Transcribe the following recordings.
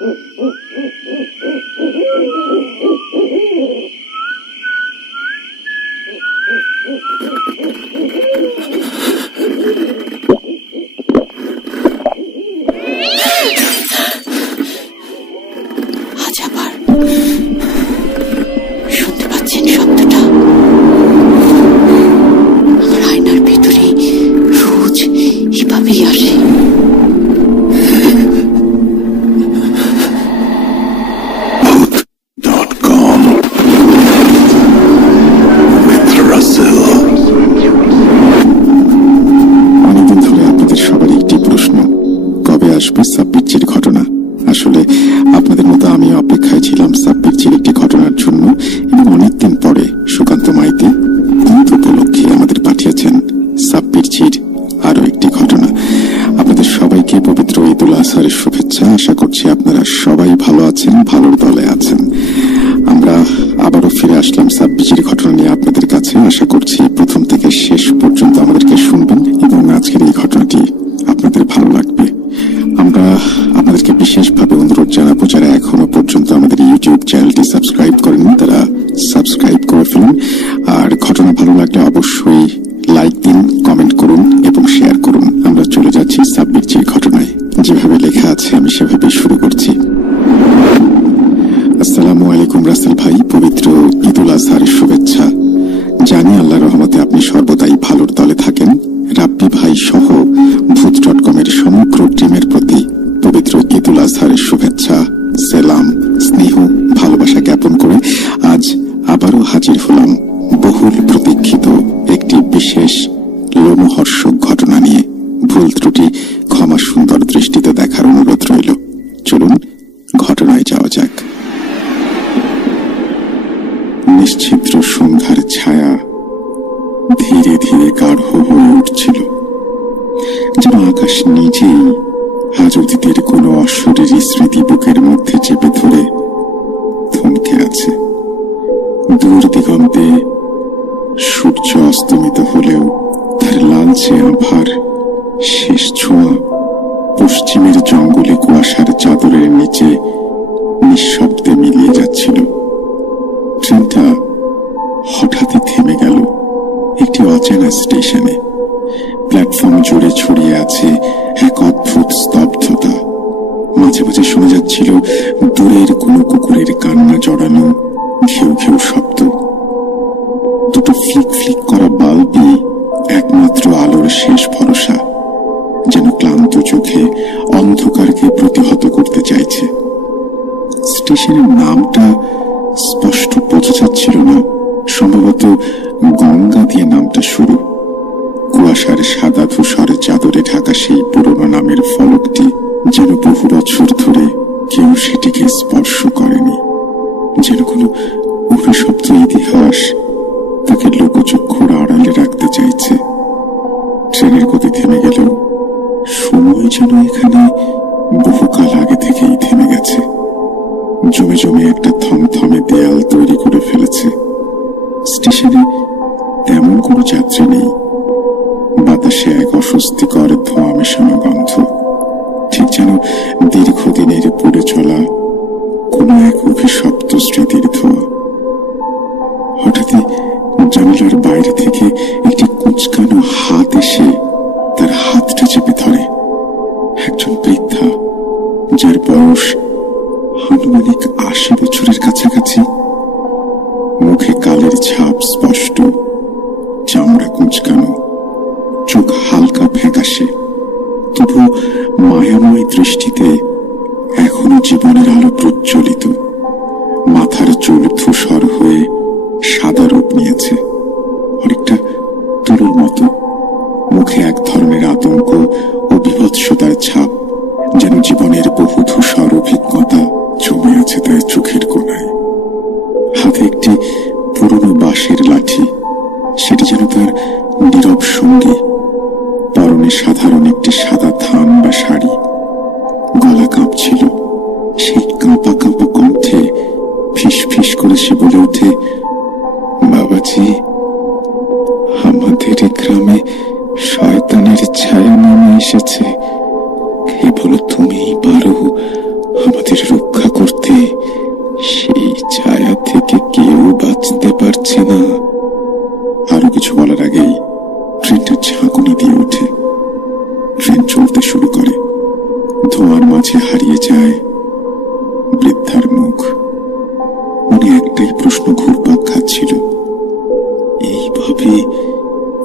শুনতে পাচ্ছেন শব্দটা? আমার আয়নার ভিতরে রোজ এভাবেই আসে। অনেকদিন ধরে আপনাদের সবার একটি প্রশ্ন, কবে আসবে সাব্বির ঘটনা? আসলে আপনাদের মতো আমি অপেক্ষায় ছিলাম সাব্বির একটি ঘটনার জন্য, এবং অনেকদিন পরে সুকান্ত মাইতি ঈদ উপলক্ষে আমাদের পাঠিয়েছেন সাব্বির আরো একটি ঘটনা। আপনাদের সবাইকে পবিত্র ঈদুল আজহারের শুভেচ্ছা। আশা করছি আপনারা সবাই ভালো আছেন, ভালোর দলে আছেন। আমরা আবারও ফিরে আসলাম সাব্বির ঘটনা নিয়ে আপনাদের কাছে। আশা করছি প্রথম থেকে শেষ পর্যন্ত আমাদেরকে শুনবেন এবং আজকের এই ঘটনাটি আপনাদের ভালো লাগবে। আমরা আপনাদেরকে বিশেষভাবে অনুরোধ জানাবো, যারা এখনো পর্যন্ত আমাদের ইউটিউব চ্যানেলটি সাবস্ক্রাইব করেননি তারা সাবস্ক্রাইব করে ফেলুন। আর ঘটনা ভালো লাগলে অবশ্যই লাইক দিন, কমেন্ট করুন এবং শেয়ার করুন। আমরা চলে যাচ্ছি সাব্বির ঘটনায়। যেভাবে লেখা আছে আমি সেভাবে শুরু করছি। আসসালামু আলাইকুম রাসেল ভাই, পবিত্র ঈদুল আজহারের শুভেচ্ছা। জানি আল্লাহর রহমতে আপনি সর্বদাই ভালোর দলে থাকেন। রাব্বি ভাই সহ ভূত.com-এর সমগ্র টিমের প্রতি পবিত্র ঈদুল আজহারের শুভেচ্ছা, সালাম, স্নেহ, ভালোবাসা জ্ঞাপন করে আজ আবারও হাজির হলাম বহুল প্রতীক্ষিত একটি বিশেষ লোমহর্ষক ঘটনা নিয়ে। ভুল ত্রুটি ক্ষমা সুন্দর দৃষ্টিতে দেখার অনুরোধ রইল। চলুন ঘটনায় যাওয়া যাক। নিশ্চিদ্র সন্ধ্যার ছায়া ধীরে ধীরে গাঢ় হয়ে উঠছিল, যেন আকাশ নিজেই আজ অতীতের কোনো অশরীরী স্মৃতি বুকের মধ্যে চেপে ধরে থমকে আছে। দূর দিগন্তে সূর্য অস্তমিত হলেও তার লালচে আভার শেষ ছোঁয়া পশ্চিমের জঙ্গলে কুয়াশার চাদরের নিচে নিঃশব্দে মিলিয়ে যাচ্ছিল। ট্রেনটা হঠাৎই থেমে গেল একটি অচেনা স্টেশনে। প্ল্যাটফর্ম জুড়ে ছড়িয়ে আছে এক অদ্ভুত স্তব্ধতা। মাঝে মাঝে শোনা যাচ্ছিল দূরের কোনো কুকুরের কান্না জড়ানো ঘেউ ঘেউ শব্দ। দুটো ফ্লিক ফ্লিক করা বাল্বই একমাত্র আলোর শেষ ভরসা, যেন ক্লান্ত চোখে অন্ধকারকে প্রতিহত করতে চাইছে। স্টেশনের নামটা স্পষ্ট বোঝা যাচ্ছিল না, সম্ভবত গঙ্গা দিয়ে নামটা শুরু। কুয়াশার সাদা ধূসর চাদরে ঢাকা সেই পুরনো নামের ফলকটি যেন বহু বছর ধরে কেউ সেটিকে স্পর্শ করেনি, যেন কোনো অভিশপ্ত ইতিহাস তাকে লোকচক্ষুর আড়ালে রাখতে চাইছে। ট্রেনের গতি থেমে গেলেও সময় যেন এখানে বহুকাল আগে থেকেই থেমে গেছে। জমে জমে একটা থমথমে দেয়াল তৈরি করে ফেলেছে। স্টেশনে তেমন কোনো যাত্রী নেই। বাতাসে এক অস্বস্তিকর ধোঁয়া মেশানো গন্ধ, ঠিক যেন দীর্ঘদিনের পড়ে চলা কোনো এক অভিশপ্ত স্মৃতির ধোঁয়া। হঠাৎই জানালার বাইরে থেকে একটি কুঁচকানো হাত এসে তার হাতটা চেপে ধরে। একজন বৃদ্ধা, যার বয়স আনুমানিক ৮০ বছরের কাছাকাছি। মুখে কালের ছাপ স্পষ্ট, চামড়া কুঁচকানো, চোখ হালকা ফ্যাকাশে, তবু মায়াময় দৃষ্টিতে এখনো জীবনের আলো প্রজ্বলিত। মাথার চুল ধূসর হয়ে সাদা রূপ নিয়েছে, অনেকটা তরুর মতো। মুখে এক ধরনের আতঙ্ক ও বিভৎসতার ছাপ, যেন জীবনের বহু ধূসর অভিজ্ঞতা জমে আছে তার চোখের কোণায়। হাতে একটি পুরনো বাঁশের লাঠি, সেটি যেন তার নীরব সঙ্গী। পরনে সাধারণ একটি সাদা থান বা শাড়ি। গলা কাঁপছিল। সেই কাঁপা কাঁপা কণ্ঠে ফিস ফিস করে সে বলে ওঠে, বাবাজি, আমাদের গ্রামে শয়তানের ছায়া নেমে এসেছে। কেবল তুমিই পারো আমাদের মাঝে হারিয়ে যায় বৃদ্ধার মুখ। মনে একটাই প্রশ্ন ঘুরপাক খাচ্ছিল, এইভাবে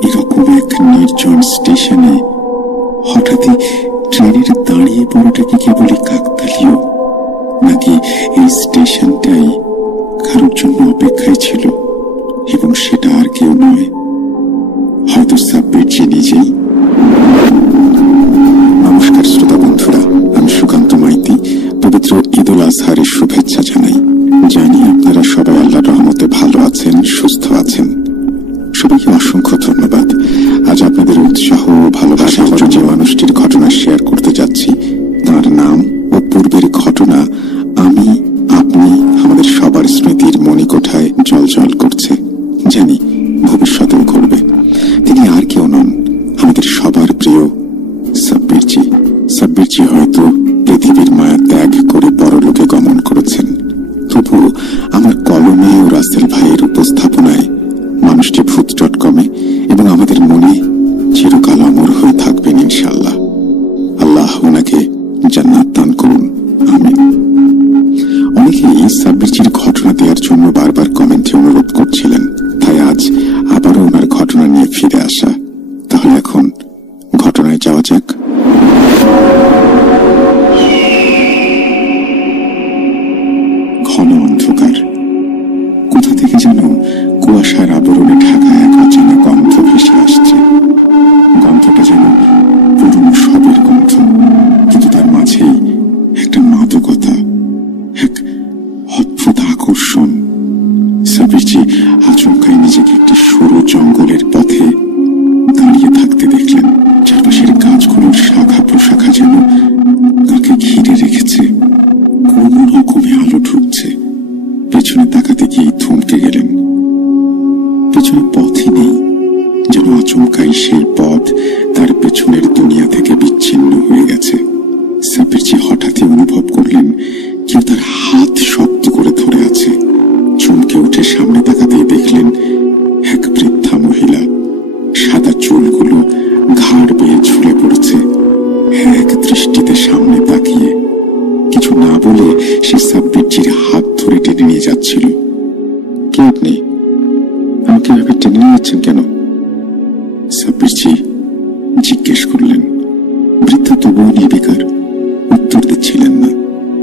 এরকম এক নির্জন স্টেশনে হঠাৎই ট্রেনের দাঁড়িয়ে পড়াটা কি কেবলই কাকতালীয়, নাকি এই স্টেশনটাই কারোর জন্য অপেক্ষায় ছিল, এবং সেটা আর কেউ নয়, হয়তো সাব্বিরজি নিজেই। নমস্কার শ্রোতা বন্ধুরা, আমি সুকান্ত মাইতি পবিত্র ঈদ উল আজহারের শুভেচ্ছা জানাই। জানি আপনারা সবাই আল্লাহর রহমতে ভালো আছেন, সুস্থ আছেন। সবাইকে অসংখ্য ধন্যবাদ। আজ আপনাদের উৎসাহ ও ভালোবাসা যে মানুষটির ঘটনা শেয়ার করতে যাচ্ছি, তার নাম ও পূর্বের ঘটনা আমি, আপনি, আমাদের সবার স্মৃতির মণিকোঠায় জ্বলজ্বল করছে। জানি ভবিষ্যতেও করবে। তিনি আর কেউ নন, আমাদের সবার প্রিয় সাব্বিরজি। সাব্বিরজি হয়তো পৃথিবীর মায়া ত্যাগ করে পরলোকে গমন করেছেন, তবুও আমার কলমে ও রাসেল ভাইয়ের উপস্থাপনায় মানুষটি ভূত.com-এ এবং আমাদের মনে চিরকাল অমর হয়ে থাকবেন ইনশাআল্লাহ। আল্লাহ ওনাকে জান্নাত দান করুন, আমিন। অনেকেই সাব্বিরজির ঘটনা দেওয়ার জন্য বারবার কমেন্টে অনুরোধ করছিলেন, তাই আজ আবারও ওনার ঘটনা নিয়ে ফিরে আসা। তাহলে এখন ঘটনায় যাওয়া যাক। ঘন অন্ধকার, কোথা থেকে যেন কুয়াশার আবরণে ঢাকা এক অচেনা গন্ধ ভেসে আসছে। গন্ধটা যেন পুরনো সবের গন্ধ, কিন্তু তার মাঝেই একটা মাদকতা, এক অদ্ভুত আকর্ষণ। সাব্বিরজি আচমকাই নিজেকে একটি সরু জঙ্গলের পথে দাঁড়িয়ে থাকতে দেখলেন। চারপাশের গাছগুলোর শাখা প্রশাখা যেন তাকে ঘিরে রেখেছে, কোন রকমে আলো ঢুকছে। পেছনে তাকাতে গিয়ে থমকে গেলেন। পেছনে পথই নেই, যেন আচমকাই সেই পথ তার পেছনের দুনিয়া থেকে বিচ্ছিন্ন হয়ে গেছে। সাব্বিরজি হঠাৎই অনুভব করলেন কেউ তার হাত শক্ত করে ধরে আছে। চমকে উঠে সামনে তাকাতেই দেখলেন এক বৃদ্ধা মহিলা, সাদা চুলগুলো ঘাড় বেয়ে ঝুলে পড়েছে। এক দৃষ্টিতে সামনে তাকিয়ে কিছু না বলে সে সাব্বিরজির হাত ধরে টেনে নিয়ে যাচ্ছিল। কে আপনি? আমাকে এভাবে টেনে নিয়ে যাচ্ছেন কেন? সাব্বিরজি জিজ্ঞেস করলেন। বৃদ্ধা তবুও নির্বিকার, উত্তর দিচ্ছিলেন না,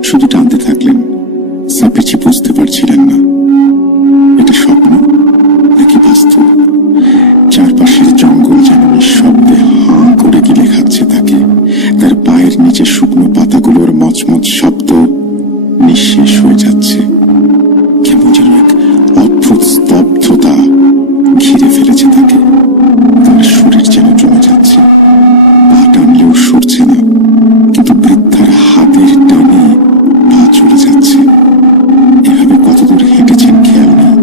শুধু টানতে থাকলেন। সাব্বিরজি বুঝতে পারছিলেন না এটা স্বপ্ন নাকি বাস্তব। চারপাশের জঙ্গল যেন নিঃশব্দে হাঁ করে গিলে খাচ্ছে তাকে। তার পায়ের নিচে শুকনো পাতাগুলোর মচমচ শব্দ নিঃশেষ হয়ে যাচ্ছে। কেমন যেন এক অদ্ভুত স্তব্ধতা ঘিরে ফেলেছে তাকে। তার শরীর যেন জমে যাচ্ছে, পা টানলেও সরছে না, কিন্তু বৃদ্ধার হাতের টানে পা চলে যাচ্ছে। এভাবে কতদূর হেঁটেছেন খেয়াল নেই।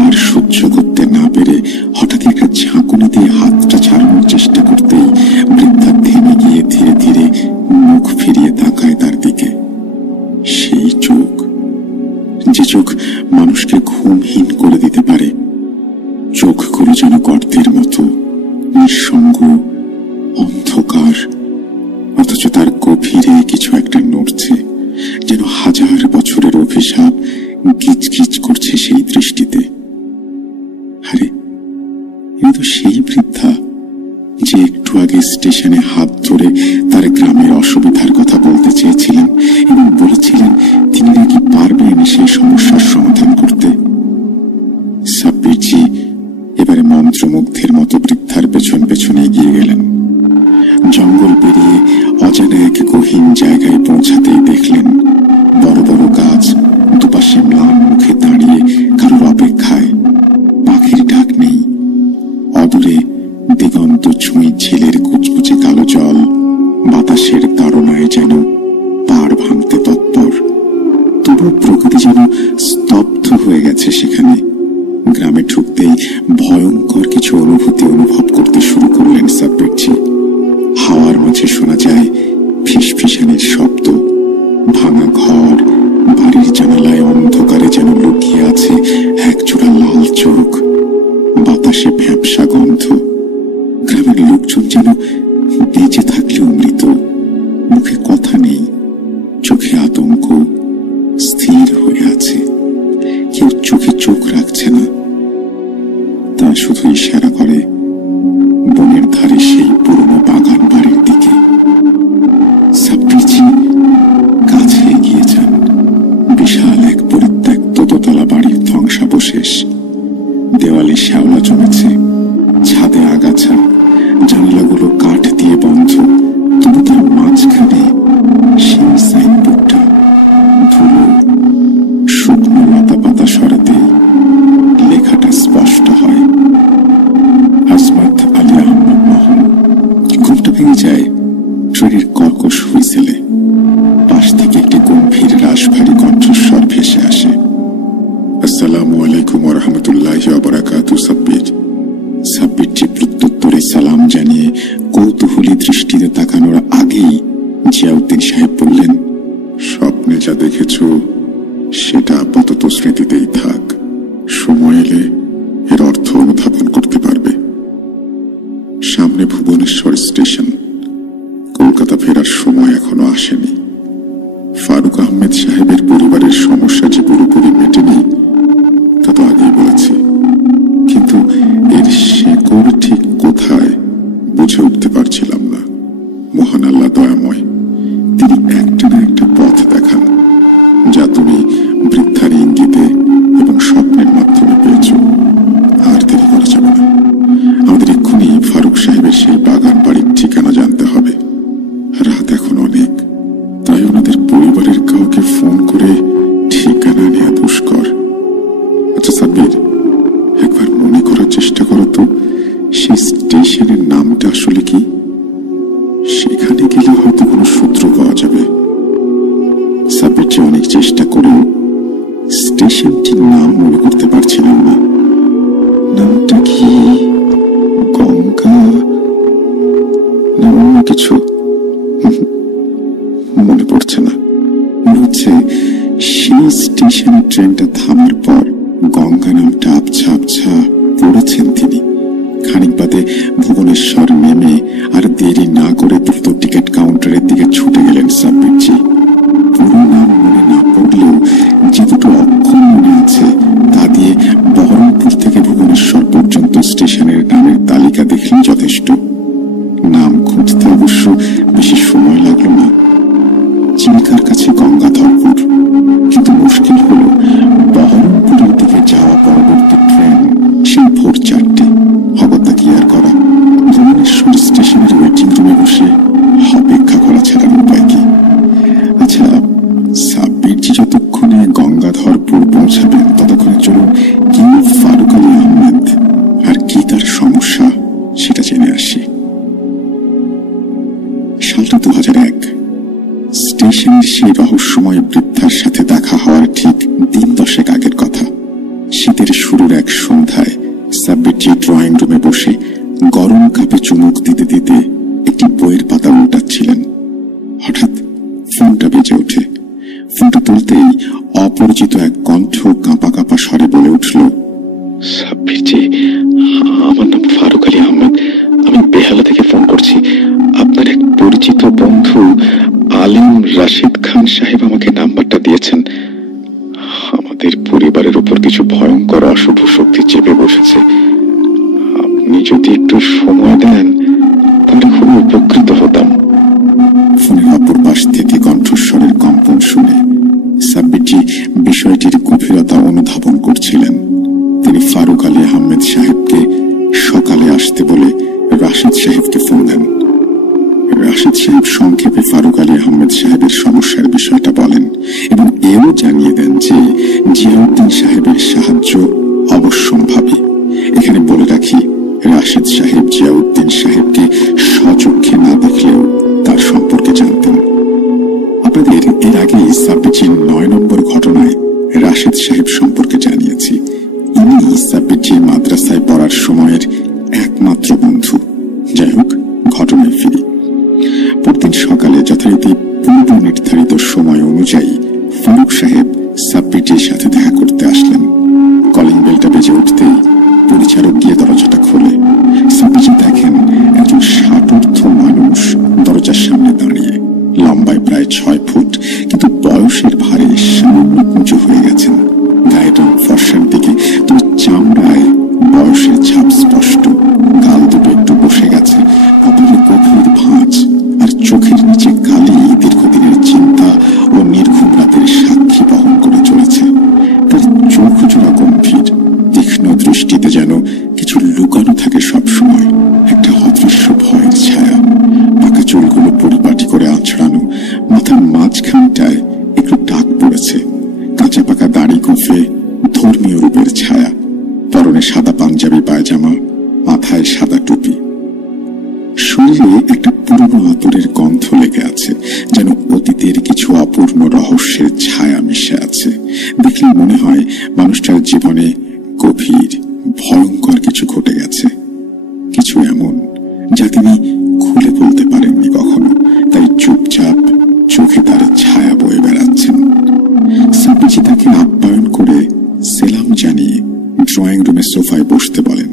আর সহ্য করতে না পেরে হঠাৎ একটা ঝাঁকুনি দিয়ে হাতটা ছাড়ানোর চেষ্টা করতেই বৃদ্ধা থেমে গিয়ে ধীরে ধীরে মুখ ফিরিয়ে তাকায় তার দিকে। সেই চোখ, যে চোখ মানুষকে ঘুমহীন করে দিতে পারে। চোখগুলো যেন গর্তের মতো নিঃসঙ্গ, অন্ধকার, অথচ তার গভীরে কিছু একটা নড়ছে, যেন হাজার বছরের অভিশাপ গিজগিজ করছে সেই দৃষ্টিতে। আরে এ তো সেই বৃদ্ধা যে একটু আগে স্টেশনে হাত ধরে তার গ্রামের অসুবিধার কথা বলতে চেয়েছিলেন এবং বলেছিলেন তিনি নাকি পারবেন সেই সমস্যার সমাধান করতে। সাব্বিরজি এবারে মন্ত্রমুগ্ধের মতো বৃদ্ধার পেছন পেছনে এগিয়ে গেলেন। জঙ্গল পেরিয়ে অজানা এক গহীন জায়গায় পৌঁছাতেই দেখলেন বড় বড় গাছ দুপাশে ম্লান মুখে দাঁড়িয়ে কারোর অপেক্ষায়। পাখির ডাক নেই। অদূরে দিগন্ত ছুঁই ঝিলের কুচকুচে কালো জল বাতাসের তাড়নায় যেন পাড় ভাঙতে তৎপর। তবু প্রকৃতি যেন স্তব্ধ হয়ে গেছে সেখানে। গ্রামে ঢুকতেই ভয়ঙ্কর কিছু অনুভূতি অনুভব করতে শুরু করলেন সাব্বিরজি। হাওয়ার মাঝে শোনা যায় ফিসফিসানির শব্দ, ভাঙা ঘর, বাড়ির জানালায় অন্ধকারে যেন লুকিয়ে আছে একজোড়া লাল চোখ, বাতাসে ভ্যাপসা গন্ধ। গ্রামের লোকজন যেন বেঁচে থাকলেও মৃত, মুখে কথা নেই, শুধু ইশারা করে বনের ধারে সেই পুরনো বাগান বাড়ির দিকে। সাব্বিরজি কাছে এগিয়ে যান। বিশাল এক পরিত্যক্ত দোতলা বাড়ির ধ্বংসাবশেষ। দেওয়ালে শ্যাওলা জমেছে, ছাদে আগাছা, জানালাগুলো কাঠ দিয়ে বন্ধ। তবু তার মাঝখানে সেই সাইনবোর্ডটা। ধুলো, শুকনো লতা পাতা সরাতে লেখাটা স্পষ্ট হয়, আজমাত আলী আহমদ মোহন। ঘুমটা ভেঙে যায় ট্রেনের কর্কশ হুইসেলে। পাশ থেকে একটি গম্ভীর রাশভারী কণ্ঠস্বর ভেসে আসে। আসসালামু আলাইকুম ওয়া রাহমাতুল্লাহি ওয়া বারাকাতুহু সাব্বির। সাব্বিরজি প্রত্যুত্তরে সালাম জানিয়ে কৌতূহলী দৃষ্টিতে তাকানোর আগেই জিয়াউদ্দিন সাহেব বললেন, স্বপ্নে যা দেখেছ সেটা আপাতত স্মৃতিতেই থাক। সময় এলে এর অর্থ অনুধাবন করতে পারবে। সামনে ভুবনেশ্বর স্টেশন। কলকাতা ফেরার সময় এখনো আসেনি। ফারুক আহমেদ সাহেবের পরিবারের সমস্যা যে পুরোপুরি মেটেনি তা তো আগেই বলেছি, কিন্তু এর শেকড় ঠিক কোথায় বুঝে উঠতে পারছিলাম না। মহান আল্লাহ দয়াময়, তিনি একটা না একটা পথ দেখান, যা তুমি বৃদ্ধার ইঙ্গিতে এবং স্বপ্নের মাধ্যমে পেয়েছ। আর দেরি করা যাবে না, আমাদের এক্ষুনি ফারুক সাহেবের সেই বাগান বাড়ির ঠিকানা জানতে হবে। রাত এখন অনেক, তাই ওনাদের পরিবারের কাউকে ফোন করে ঠিকানা নেওয়া দুষ্কর। আচ্ছা সাব্বির, একবার মনে করার চেষ্টা করো তো, সেই স্টেশনের নামটা আসলে কি? সেখানে গেলে হয়তো কোনো সূত্র পাওয়া যাবে। সাব্বিরজি অনেক চেষ্টা করেও স্টেশনটির নাম মনে করতে পারছিলাম না। নামটা কি গঙ্গা না অন্য কিছু? মনে পড়ছে না। মনে হচ্ছে সেই স্টেশনে ট্রেনটা থামার পর গঙ্গা নামটা আবছা আবছা পড়েছেন তিনি। খানিক বাদে ভুবনেশ্বর নেমে আর দেরি না করে দ্রুত টিকিট কাউন্টারের দিকে ছুটে গেলেন সাব্বিরজি। পুরো নাম মনে না পড়লেও যে দুটো অক্ষর মনে আছে তা দিয়ে বহরমপুর থেকে ভুবনেশ্বর পর্যন্ত স্টেশনের নামের তালিকা দেখলেই যথেষ্ট। নাম খুঁজতে অবশ্য বেশি সময় লাগলো না। চিল্কার কাছে গঙ্গাধরপুর, কিন্তু মুশকিল হলো বহরমপুরের দিকে যাওয়া পরবর্তী ট্রেন সেই ভোর 4টে। অগত্যা কি আর করা, ভুবনেশ্বর স্টেশনের ওয়েটিং রুমে বসে অপেক্ষা করা ছাড়ার উপায় কি? আচ্ছা, সাব্বিরজি যতক্ষণে গঙ্গাধরপুর পৌঁছাবেন ততক্ষণে চলুন কি ফারুক আলী আহমেদ আর কি তার সমস্যা সেটা জেনে আসি। সালটা 2001। স্টেশনের সেই রহস্যময় বৃদ্ধার সাথে দেখা হওয়ার ঠিক দিন 10 আগের কথা। শীতের শুরুর এক সন্ধ্যায় সাব্বিরজি ড্রয়িং রুমে বসে গরম কাপে চুমুক দিতে দিতে একটি বইয়ের পাতা উল্টাচ্ছিলেন। হঠাৎ ফোনটা বেজে ওঠে। ফোনটা তুলতেই অপরিচিত এক কণ্ঠ কাঁপা কাঁপা স্বরে বলে উঠল, সাব্বিরজি, আমার নাম ফারুক আলী আহমেদ, আমি বেহালা থেকে ফোন করছি। আপনার এক পরিচিত বন্ধু আলিম রাশিদ খান সাহেব আমাকে নাম্বারটা দিয়েছেন। আমাদের পরিবারের উপর কিছু ভয়ঙ্কর অশুভ শক্তি চেপে বসেছে। আপনি যদি একটু সময় দেন তাহলে খুব উপকৃত হতাম। ফোনের অপর পাশ থেকে কণ্ঠস্বরের কম্পন শুনে সাব্বিরজি বিষয়টির গভীরতা অনুধাবন করছিলেন। তিনি ফারুক আলী আহমেদ সাহেবকে সকালে আসতে বলে রাশিদ সাহেবকে ফোন দেন। রাশিদ সাহেব সংক্ষেপে ফারুক আলী আহমেদ সাহেবের সমস্যার বিষয়টা বলেন এবং এও জানিয়ে দেন যে জিয়াউদ্দিন সাহেবের সাহায্য অবশ্যম্ভাবী। এখানে বলে রাখি, রাশিদ সাহেব জিয়াউদ্দিন সাহেবকে স্বচক্ষে না দেখলেও তার সম্পর্কে জানতেন। আপনাদের এর আগে সাব্বিরজির 9 নম্বর ঘটনায় রাশিদ সাহেব সম্পর্কে জানিয়েছি। ইনি সাব্বিরজির মাদ্রাসায় পড়ার সময়ের একমাত্র বন্ধু। যাই হোক, ঘটনায় ফিরি। পরদিন সকালে যথারীতি পূর্ব নির্ধারিত সময় অনুযায়ী ফারুক সাহেব সাব্বিরজির সাথে দেখা করতে আসলেন। কলিং বেলটা বেজে উঠতেই পরিচারক গিয়ে দরজাটা খোলে। সাব্বিরজি দেখেন একজন ষাটোর্ধ্ব মানুষ দরজার সামনে দাঁড়িয়ে। লম্বায় প্রায় 6 ফুট, কিন্তু বয়সের ভারে সামান্য কুঁচো হয়ে গেছেন। গায়ের রং ফর্সার দিকে, তবে চামড়ায় বয়সের ছাপ কাঁচা পাকা দাড়ি গোঁফে ধর্মীয় রূপের ছায়া, পরনে সাদা পাঞ্জাবি পায়জামা, মাথায় সাদা টুপি। শরীরে একটা পুরনো আতরের গন্ধ লেগে আছে, যেন অতীতের কিছু অপূর্ণ রহস্যের ছায়া মিশে আছে। দেখলে মনে হয় মানুষটার জীবনে গভীর ভয়ঙ্কর কিছু ঘটে গেছে, কিছু এমন যা তিনি খুলে বলতে পারেননি কখনো, তাই চুপচাপ চোখে তার ছায়া বয়ে বেড়াচ্ছেন। সাব্বিরজি তাকে আপ্যায়ন করে সেলাম জানিয়ে ড্রয়িং রুমে সোফায় বসতে বলেন।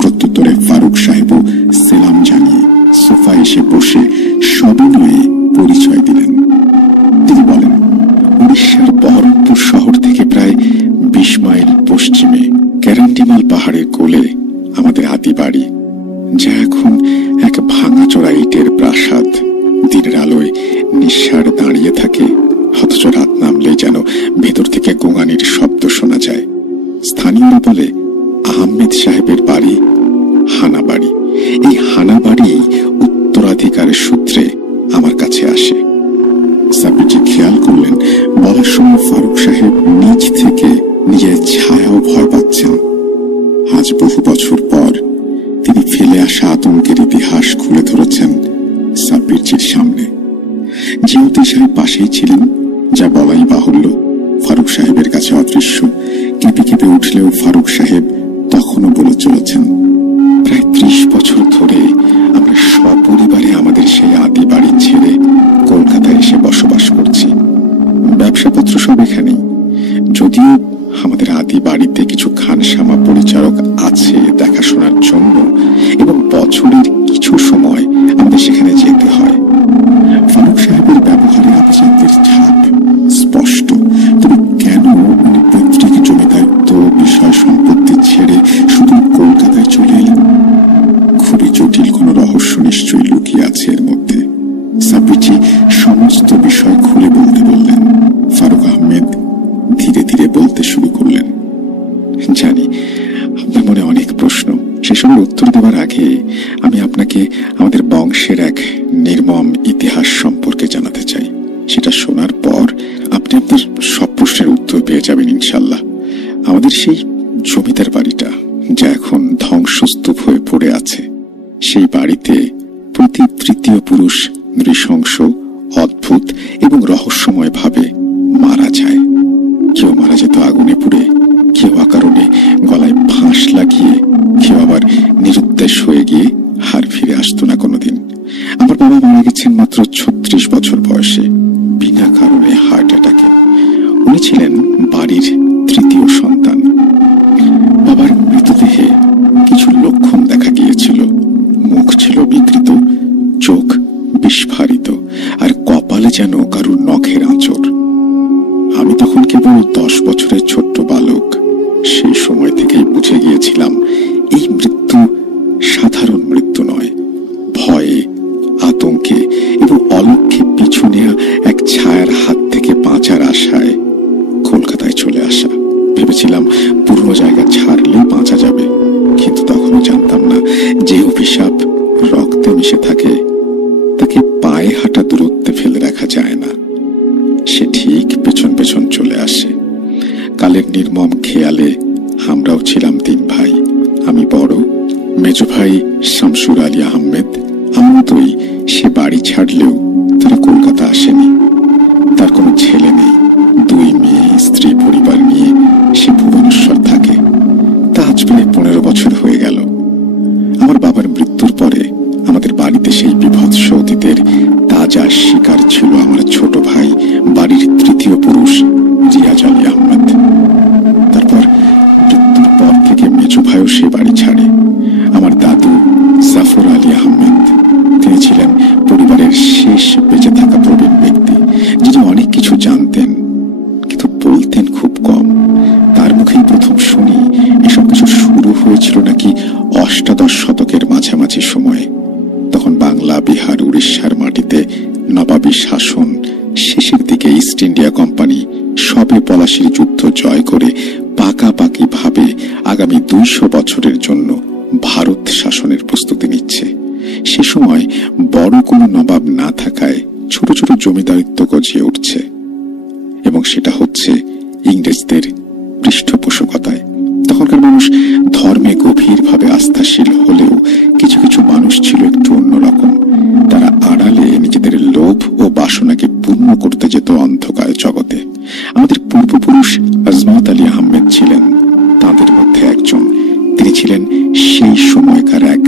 প্রত্যুত্তরে ফারুক সাহেবও সেলাম জানিয়ে সোফায় এসে বসে সবিনয়ে পরিচয় দিলেন। তিনি বলেন, উড়িষ্যার বহরমপুর শহর থেকে প্রায় 20 মাইল পশ্চিমে ক্যারান্ডিমাল পাহাড়ের কোলে আমাদের আদি বাড়ি, যা এখন এক ভাঙাচোরা ইটের প্রাসাদ। দিনের আলোয় নিঃসাড় দাঁড়িয়ে থাকে, অথচ রাত নামলে যেন ভেতর থেকে গোঙানির শব্দ শোনা যায়। স্থানীয়রা বলে আহমেদ সাহেবের বাড়ি হানাবাড়ি। এই হানাবাড়ি উত্তরাধিকারের সূত্রে আমার কাছে আসে। সাব্বিরজি খেয়াল করলেন বলার সময় ফারুক সাহেব নিজ থেকে নিজের ছায়াও ভয় পাচ্ছেন। আজ বহু বছর পর তিনি ফেলে আসা আতঙ্কের ইতিহাস খুলে ধরেছেন সাব্বিরজির সামনে। জিয়াউদ্দিন সাহেব পাশেই ছিলেন, যা বলাই বাহুল্য। ফারুক সাহেবের কাছে অদৃশ্য, কেঁপে কেঁপে উঠলেও ফারুক সাহেব তখনও বলে চলেছেন, প্রায় 30 বছর ধরে আমরা সপরিবারে আমাদের সেই আদি বাড়ি ছেড়ে কলকাতায় এসে বসবাস করছি। ব্যবসাপত্র সব এখানেই, যদিও আমাদের আদি বাড়িতে কিছু খানসামা পরিচারক আছে দেখাশোনার জন্য, এবং বছরের কিছু সময় আমাদের সেখানে যেতে হয়। ফারুক সাহেবের ব্যবহারে আভিজাত্যের ছাপ স্পষ্ট। তবে কেন উনি পৈতৃক জমিদারিত্ব বিষয় সম্পত্তি ছেড়ে শুধু কলকাতায় চলে এলেন? খুবই জটিল কোনো রহস্য নিশ্চয়ই লুকিয়ে আছে এর মধ্যে। সাব্বিরজি সমস্ত বিষয় খুলে বলতে বললেন। ফারুক আহমেদ ধীরে ধীরে বলতে শুরু করলেন, জানি আপনার মনে অনেক প্রশ্ন। সেসবের উত্তর দেওয়ার আগে আমি আপনাকে আমাদের বংশের এক নির্মম ইতিহাস সম্পর্কে জানাতে চাই। সেটা শোনার পর আপনি আপনার সব প্রশ্নের উত্তর পেয়ে যাবেন ইনশাল্লাহ। আমাদের সেই জমিদার বাড়িটা, যা এখন ধ্বংসস্তূপ হয়ে পড়ে আছে, সেই বাড়িতে প্রতি তৃতীয় পুরুষ নৃশংস, অদ্ভুত এবং রহস্যময় ভাবে মারা যায়। কেউ মারা যেত আগুনে পুড়ে, কেউ অকারণে গলায় ফাঁস লাগিয়ে, কেউ আবার নিরুদ্দেশ হয়ে গিয়ে হার ফিরে আসতো না কোনোদিন। আমার বাবা মারা গেছেন মাত্র 36 বছর বয়সে, বিনা কারণে হার্ট অ্যাটাকে। উনি ছিলেন বাড়ির তৃতীয় সন্তান। বাবার মৃতদেহে কিছু লক্ষণ দেখা গিয়েছিল। মুখ ছিল বিকৃত, চোখ বিস্ফারিত, আর কপালে যেন কারুর নখের আঁচড়। আমি তখন কেবল 10 বছরের ছোট্ট বালক। সেই সময় থেকেই বুঝে গিয়েছিলাম এই মৃত্যু সাধারণ মৃত্যু নয়। ভয়ে, আতঙ্কে এবং অলক্ষ্যে পিছু নেয়া এক ছায়ার হাত থেকে বাঁচার আশায় কলকাতায় চলে আসা। ভেবেছিলাম পুরনো জায়গা ছাড়লেই বাঁচা যাবে, কিন্তু তখনও জানতাম না যে অভিশাপ রক্তে মিশে থাকে তাকে পায়ে হাঁটা দূরত্বে ফেলে রাখা যায় না। সে ঠিক পেছন পেছন চলে আসে। কালের নির্মম খেয়ালে আমরাও ছিলাম 3 ভাই। আমি বড়, মেজ ভাই শামসুর আলী আহমেদ আমতই সে বাড়ি ছাড়লেও তারা কলকাতা আসেনি। তার কোনো ছেলে নেই, 2 মেয়ে, স্ত্রী, পরিবার নিয়ে সে ভুবনেশ্বর থাকে। তা আজ প্রায় 15 বছর হয়ে গেল। আমার বাবার মৃত্যুর পরে আমাদের বাড়িতে সেই বিভৎস অতীতের তাজা শিকার ছিল আমার ছোট ভাই, বাড়ির তৃতীয় পুরুষ রিয়াজ আলী আহমেদ। তারপর মৃত্যুর পর থেকে মেজো ভাইও সে বাড়ি ছাড়ে। আমার দাদু জাফর আলী আহমেদ, তিনি ছিলেন পরিবারের শেষ বেঁচে থাকা প্রবীণ ব্যক্তি, যিনি অনেক কিছু জানতেন কিন্তু বলতেন খুব কম। তার মুখেই প্রথম শুনি এসব কিছু শুরু হয়েছিল নাকি অষ্টাদশ শতকের মাঝামাঝি সময়ে। তখন বাংলা, বিহার, উড়িষ্যার মাটিতে নবাবী শাসন শেষের দিকে ইস্ট ইন্ডিয়া কোম্পানি সবে পলাশির যুদ্ধ জয় করে পাকাপাকি ভাবে আগামী 200 বছরের জন্য ভারত শাসনের প্রস্তুতি নিচ্ছে। সে সময় বড় কোনো নবাব না থাকায় ছোট ছোট জমিদারিত্ব গজিয়ে উঠছে, এবং সেটা হচ্ছে ইংরেজদের পৃষ্ঠপোষকতায়। তখনকার মানুষ ধর্মে গভীরভাবে আস্থাশীল হলেও কিছু কিছু মানুষ ছিল একটু অন্যরকম। তারা আড়ালে নিজেদের লোভ ও বাসনাকে পূর্ণ করতে যেত অন্ধকার জগতে। আমাদের পূর্বপুরুষ আজমত আলী আহমেদ ছিলেন তাদের মধ্যে একজন। তিনি ছিলেন সেই সময়কার এক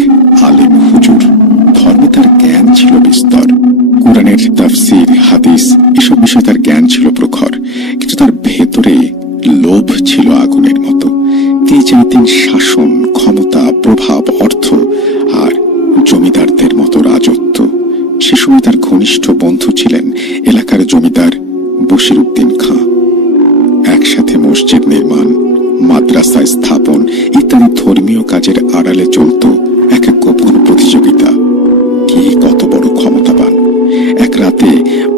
আলেম হুজুর। ধর্মে তার জ্ঞান ছিল বিস্তর। কোরআনের তাফসীর, হাদিস এসব বিষয়ে তার জ্ঞান ছিল প্রখর, কিন্তু তার ভেতরে লোভ ছিল আগুনের মতো। তিনি চাইতেন শাসন, ক্ষমতা, প্রভাব, অর্থ আর জমিদারদের মতো রাজত্ব। সে সময় তার ঘনিষ্ঠ বন্ধু ছিলেন এলাকার জমিদার বশিরউদ্দিন খাঁ। একসাথে মসজিদ নির্মাণ, মাদ্রাসা স্থাপন ইত্যাদি ধর্মীয় কাজের আড়ালে চলত এক গোপন প্রতিযোগিতা। কে কত বড় ক্ষমতাবান। এক রাতে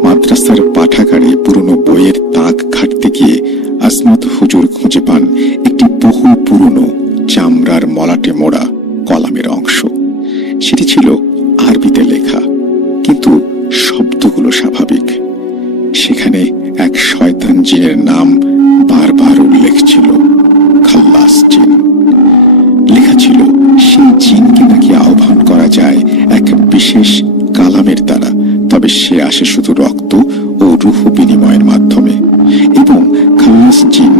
মাদ্রাসার পাঠাগারে পুরনো বইয়ের তাক ঘাটতে গিয়ে আজমত হুজুর খুঁজে পান একটি বহু পুরনো চামড়ার মলাটে মোড়া কলামের অংশ। সেটি ছিল আরবিতে লেখা, কিন্তু শব্দগুলো স্বাভাবিক। সেখানে এক শয়তান জিনের নাম বারবার উল্লেখ ছিল, খাল্লাস জিন। লেখা ছিল সেই জিনকে নাকি আহ্বান করা যায় এক বিশেষ কালামের দ্বারা, তবে সে আসে শুধু রক্ত ও রূহ বিনিময়ের মাধ্যমে, এবং খাল্লাস জিন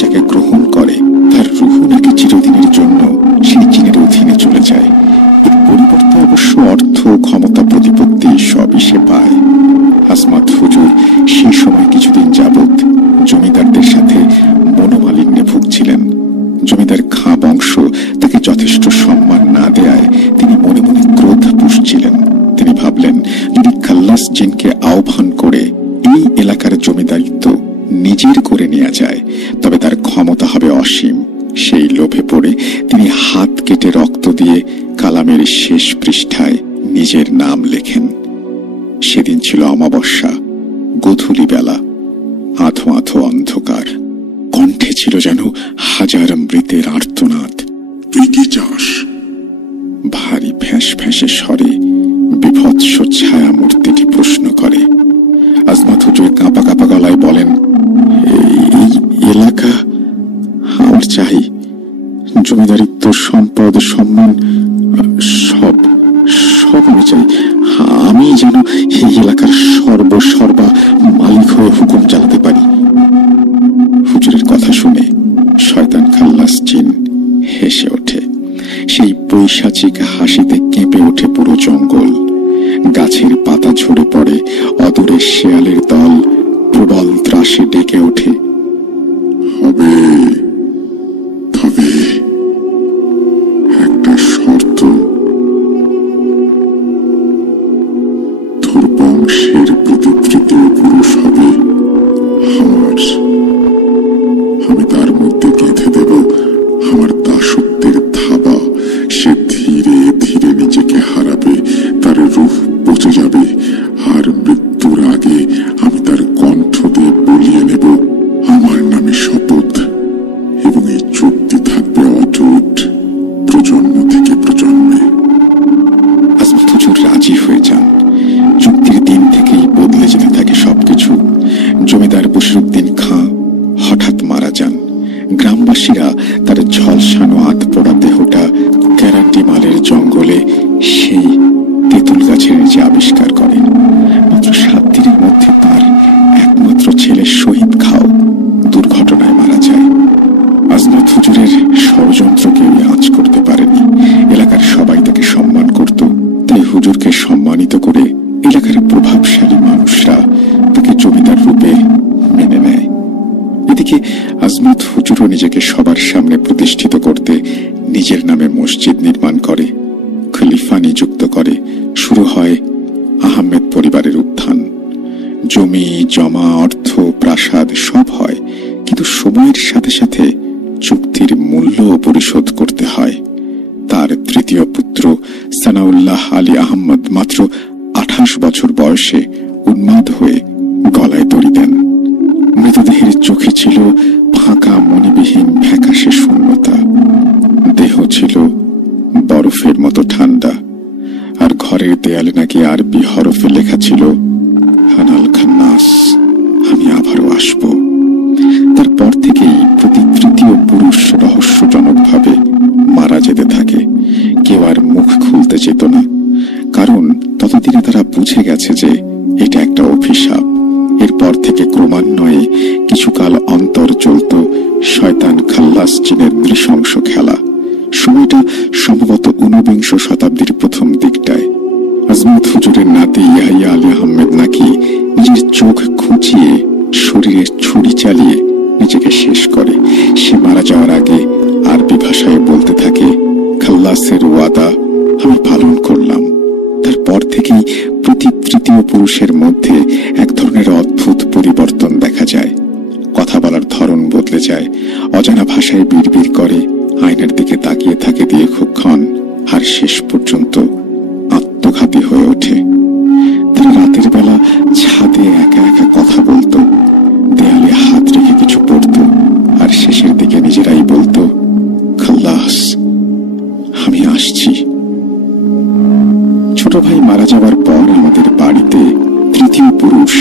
যাকে গ্রহণ করে তার রূহ নাকি চিরদিনের জন্য সেই জিনের অধীনে চলে যায়। এর পরিবর্তে অবশ্য অর্থ, ক্ষমতা, প্রতিপত্তি সবই সে পায়। আজমত হুজুর সেই সময় কিছুদিন যাবৎ জমিদারদের সাথে মনোমালিন্যে ভুগছিলেন। জমিদার খাঁ বংশ তাকে যথেষ্ট সম্মান না দেয়ায় তিনি মনে মনে ক্রোধ পুষছিলেন। তিনি ভাবলেন, যদি খাল্লাস জিনকে আহ্বান করে এই এলাকার জমিদারিত্ব নিজের করে নেওয়া যায় তবে তার ক্ষমতা হবে অসীম। সেই লোভে পড়ে তিনি হাত কেটে রক্ত দিয়ে কালামের শেষ পৃষ্ঠায় নিজের নাম লেখেন। সেদিন ছিল অমাবস্যা, গোধূলি বেলা, আধো আধো অন্ধকার। কণ্ঠে ছিল যেন হাজার মৃতের আর্তনাদ। তুই কি চাস? ভারী ফ্যাঁস ফ্যাঁসে স্বরে বিভৎস ছায়া মূর্তিটি প্রশ্ন করে। আজমত হুজুর কাঁপা কাঁপা গলায় বলেন, এই এলাকা আমার চাই। জমিদারিত্ব, সম্পদ, সম্মান সব সব আমি চাই। আমি যেন এই এলাকার সর্বসর্বা মালিক হয়ে হুকুম চালাতে পারি। হুজুরের কথা শুনে শয়তান খাল্লাস জিন হেসে ওঠে। সেই পৈশাচিক হাসিতে কেঁপে ওঠে পুরো জঙ্গল। গাছের পাতা ঝরে পড়ে, অদূরে শেয়ালের দল প্রবল ত্রাসে ডেকে ওঠে, হবে, তবে একটা শর্ত। তোর বংশের প্রতি তৃতীয় পুরুষ হবে আমার। আমি তার মধ্যে গেঁথে দেব আমার দাসত্বের থাবা। সে ধীরে ধীরে নিজেকে হারাবে, তার রূহ পচে যাবে, আর মৃত্যুর আগে আমি তার কণ্ঠ দিয়ে বলিয়ে নেব আমার নামে শপথ, এবং এই চুক্তি থাকবে অটুট প্রজন্ম থেকে প্রজন্মে। আজমত হুজুর রাজি হয়ে যান। চুক্তির দিন থেকেই বদলে যেতে থাকে সবকিছু। জমিদার বশিরউদ্দিন খাঁ হঠাৎ মারা যান। গ্রামবাসীরা তার ঝলসানো হাত পোড়া দেহটা গ্যারান্টি মালের জঙ্গলে সেই তেঁতুল গাছের নিচে আবিষ্কার করে। মাত্র 7 দিনের মধ্যে তার একমাত্র ছেলে শহীদ খাও দুর্ঘটনায় মারা যায়। আজমত হুজুরের ষড়যন্ত্র কেউ আঁচ করতে পারেনি। এলাকার সবাই তাকে সম্মান করত, তাই হুজুরকে সম্মানিত করে এলাকার প্রভাবশালী মানুষরা তাকে জমিদার রূপে মেনে নেয়। এদিকে আজমত হুজুরও নিজেকে সবার সামনে প্রতিষ্ঠিত করতে নিজের নামে মসজিদ নির্মাণ করে, খলিফা নিযুক্ত করে। শুরু হয় আহমেদ পরিবারের উত্থান। জমি জমা, অর্থ, প্রাসাদ সব হয়, কিন্তু সময়ের সাথে সাথে চুক্তির মূল্য পরিশোধ করতে হয়। তার তৃতীয় পুত্র সানাউল্লাহ আলী আহমদ মাত্র 28 বছর বয়সে উন্মাদ হয়ে গলায় দড়ি দেন। মৃতদেহের চোখে ছিল ফাঁকা মনিবিহীন ফ্যাকাশে শূন্যতা। দেহ ছিল বরফের মতো ঠান্ডা, আর ঘরের দেয়ালে নাকি আরবি হরফে লেখা ছিল, হানাল খান্নাস, আমি আবারও আসব। তারপর কিছুকাল অন্তর চলত শয়তান খাল্লাস জিনের নৃশংস খেলা। সময়টা সম্ভবত ঊনবিংশ শতাব্দীর প্রথম দিকটায়। আজমত হুজুরের নাতি ইয়াহিয়া আলী আহমেদ নাকি নিজের চোখ খুঁচিয়ে শরীরে ছুরি চালিয়ে নিজেকে শেষ করে। সে মারা যাওয়ার আগে আরবি ভাষায় বলতে থাকে, খাল্লাসের ওয়াদা আমি পালন করলাম। তারপর থেকেই প্রতি তৃতীয় পুরুষের মধ্যে এক ধরনের অদ্ভুত পরিবর্তন দেখা যায়। কথা বলার ধরন বদলে যায়, অজানা ভাষায় বিড়বিড় করে, আয়নার দিকে তাকিয়ে থাকে দীর্ঘক্ষণ, আর শেষ পর্যন্ত আত্মঘাতী হয়ে ওঠে। তারা রাতের বেলা ছাদে একা একা কথা বলতো, দেয়ালে হাত রেখে কিছু পড়তো, আর শেষের দিকে নিজেরাই বলতো, খাল্লাস আমি আসছি। ছোট ভাই মারা যাওয়ার পর আমাদের বাড়িতে তৃতীয় পুরুষ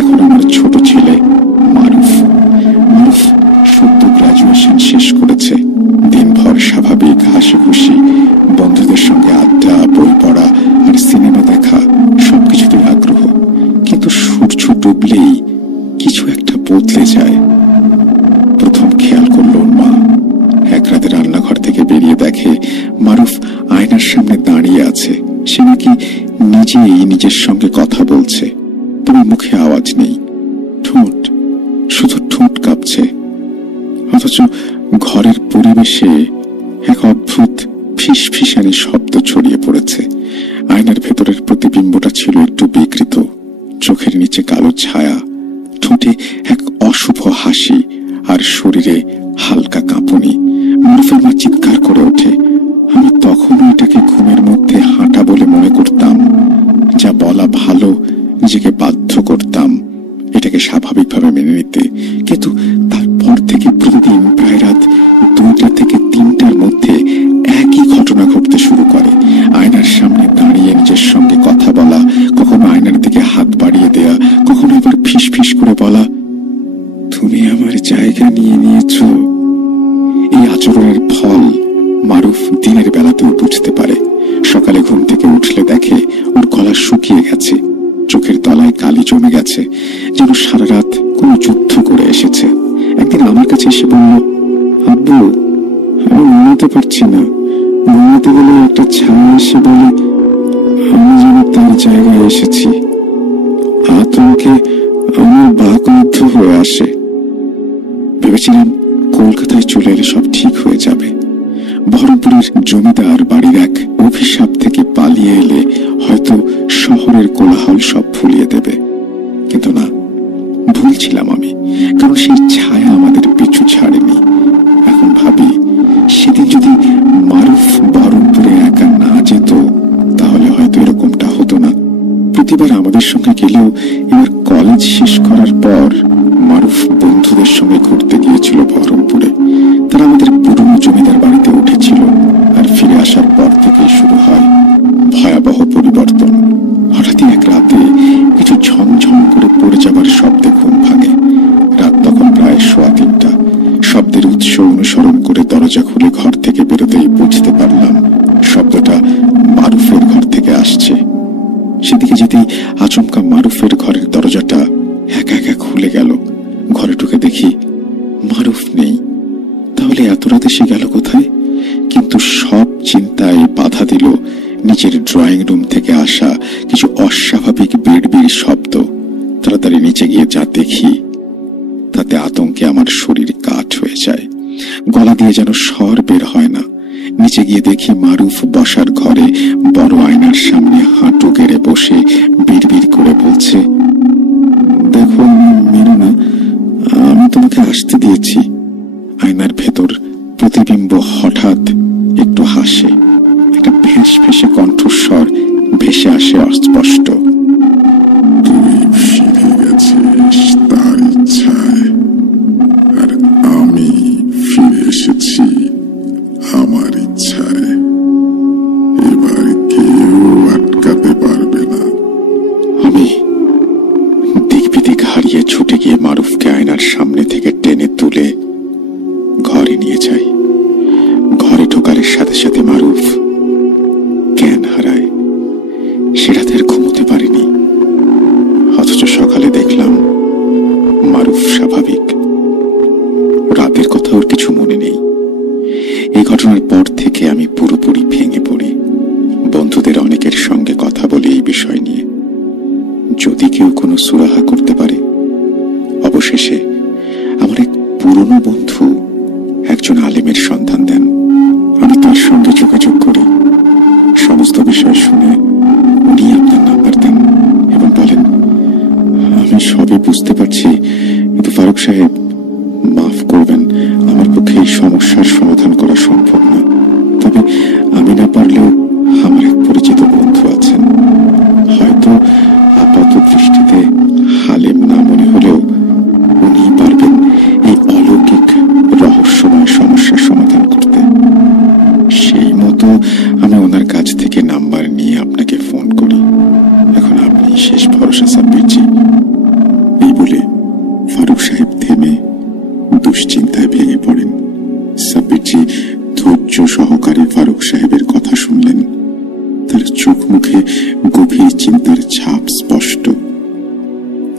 এখন আমার ছোট ছেলে মারুফ। মারুফ সদ্য গ্রাজুয়েশন শেষ করেছে। দিনভর স্বাভাবিক হাসি খুশি, বন্ধুদের সঙ্গে আড্ডা, বই পড়া আর সিনেমা দেখা, সবকিছুতে আগ্রহ। কিন্তু সূর্য ডুবলেই কিছু একটা বদলে যায়। প্রথম খেয়াল করল ওর মা। এক রাতে রান্নাঘর থেকে বেরিয়ে দেখে মারুফ আয়নার সামনে দাঁড়িয়ে আছে। সে নাকি নিজেই নিজের সঙ্গে কথা বলছে, তবে মুখে আওয়াজ নেই। ঠোঁট, শুধু ঠোঁট কাঁপছে। অথচ ঘরের পরিবেশে এক অদ্ভুত ফিসফিসানি শব্দ ছড়িয়ে পড়েছে। আয়নার ভেতরের প্রতিবিম্বটা ছিল একটু বিকৃত, চোখের নিচে কালো ছায়া, ঠোঁটে এক অশুভ হাসি, আর শরীরে হালকা কাঁপুনি। মারুফের মা চিৎকার করে ওঠে। আমি তখনও এটাকে ঘুমের মধ্যে হাঁটা বলে মনে করতাম। যা বলা ভালো, নিজেকে বাধ্য করতাম এটাকে স্বাভাবিকভাবে মেনে নিতে। কিন্তু তারপর থেকে প্রতিদিন প্রায় রাত 2টা থেকে 3টার মধ্যে একই ঘটনা ঘটতে শুরু করে। আয়নার সামনে দাঁড়িয়ে নিজের সঙ্গে কথা বলা, কখনো আয়নার দিকে হাত বাড়িয়ে দেয়া, কখনো আবার ফিস ফিস করে বলা, তুমি আমার জায়গা নিয়ে নিয়েছ। এই আচরণের ফল মারুফ দিনের বেলাতেও বুঝতে পারে। সকালে ঘুম থেকে উঠলে দেখে ওর গলা শুকিয়ে গেছে, চোখের তলায় কালি জমে গেছে, যেন সারা রাত কোনো যুদ্ধ করে এসেছে। একদিন আমার কাছে এসে বলল, আব্বু আমি ঘুমাতে পারছি না। ঘুমাতে গেলে একটা ছায়া এসে বলে আমি যেন তার জায়গায় এসেছি। আতঙ্কে আমার বাকরুদ্ধ হয়ে আসে। ভেবেছিলাম কলকাতায় চলে এলে সব ঠিক হয়ে যাবে। বহরমপুরের জমিদার বাড়ির এক অভিশাপ থেকে পালিয়ে এলে হয়তো শহরের কোলাহল সব ভুলিয়ে দেবে। কিন্তু না, ভুলছিলাম আমি, কারণ সেই ছায়া আমাদের পিছু ছাড়েনি। এখন ভাবি, সেদিন যদি মারুফ বহরমপুরে একা না যেত, তাহলে হয়তো এরকমটা হতো না। প্রতিবার আমাদের সঙ্গে গেলেও এবার কলেজ শেষ করার পর মারুফ বন্ধুদের সঙ্গে ঘুরতে গিয়েছিল বহরমপুরে। তারা আমাদের পুরনো জমিদার বাড়িতে উঠেছিল, আর ফিরে আসার পর থেকেই শুরু হয় ভয়াবহ পরিবর্তন। হঠাৎই এক রাতে কিছু ঝমঝম করে পড়ে যাবার শব্দে ঘুম ভাঙে। রাত তখন প্রায় 3:15। শব্দের উৎস অনুসরণ করে দরজা খুলে ঘর থেকে বেরোতেই বুঝতে পারলাম শব্দটা মারুফের ঘর থেকে আসছে। সেদিকে যেতেই আচমকা মারুফের ঘরের দরজাটা একা একা খুলে গেল। ঘরে ঢুকে দেখি মারুফ নেই। তাহলে এত রাতে সে গেল কোথায়? কিন্তু সব চিন্তায় বাধা দিল নিচের ড্রয়িং রুম থেকে আসা কিছু অস্বাভাবিক বিড়বিড় শব্দ। তাড়াতাড়ি নিচে গিয়ে যা দেখি, তাতে আতঙ্কে আমার শরীর কাঠ হয়ে যায়। গলা দিয়ে যেন স্বর বের হয় না। নিচে গিয়ে দেখি মারুফ বসার ঘরে বড় আয়নার সামনে হাঁটু গেড়ে বসে বিড়বিড় করে বলছে, দেখো মেরো না, আমি তোমাকে আসতে দিয়েছি। আয়নার ভেতর প্রতিবিম্ব হঠাৎ একটু হাসে। একটা ফেঁস ফেঁসে কণ্ঠস্বর ভেসে আসে অস্পষ্ট, তুই ফিরে গেছিস তার ইচ্ছায়, আর আমি ফিরে এসেছি আমার ইচ্ছায়। এবার কেউ আটকাতে পারবে না। আমি দিক বিদিক হারিয়ে ছুটে গিয়ে মারুফকে আয়নার সামনে থেকে টেনে তুলে ঘরে নিয়ে যাই। ঘরে ঢোকারের সাথে সাথে মারুফ জ্ঞান হারায়। সে রাতে আর ঘুমোতে পারিনি। অথচ সকালে দেখলাম মারুফ স্বাভাবিক। ঘটনার পর থেকে আমি পুরোপুরি ভেঙে পড়ি। বন্ধুদের অনেকের সঙ্গে কথা বলি এই বিষয় নিয়ে, যদি কেউ কোনো সুরাহা করতে পারে। অবশেষে আমার এক পুরনো বন্ধু একজন আলেমের সন্ধান দেন। আমি তার সঙ্গে যোগাযোগ করি। সমস্ত বিষয় শুনে উনি আপনার নাম্বার দেন এবং বলেন, আমি সবই বুঝতে পারছি, কিন্তু ফারুক সাহেব মাফ করবেন, আমার পক্ষে এই সমস্যার সমাধান করা সম্ভব না। তবে আমি না পারলেও আমার এক পরিচিত বন্ধু আছেন, হয়তো আপাত দৃষ্টিতে হালেম না মনে হলেও উনি পারবেন এই অলৌকিক রহস্যময় সমস্যার সমাধান করতে। সেই মতো আমি ওনার কাছ থেকে নাম্বার নিয়ে আপনাকে ফোন করি। এখন আপনি শেষ ভরসা সাব্বিরজি। এই বলে ফারুক সাহেব থেমে দুশ্চিন্তায় ভেঙে পড়েন। সাব্বিরজি ধৈর্য সহকারে ফারুক সাহেবের কথা শুনলেন। তার চোখ মুখে গভীর চিন্তার ছাপ স্পষ্ট।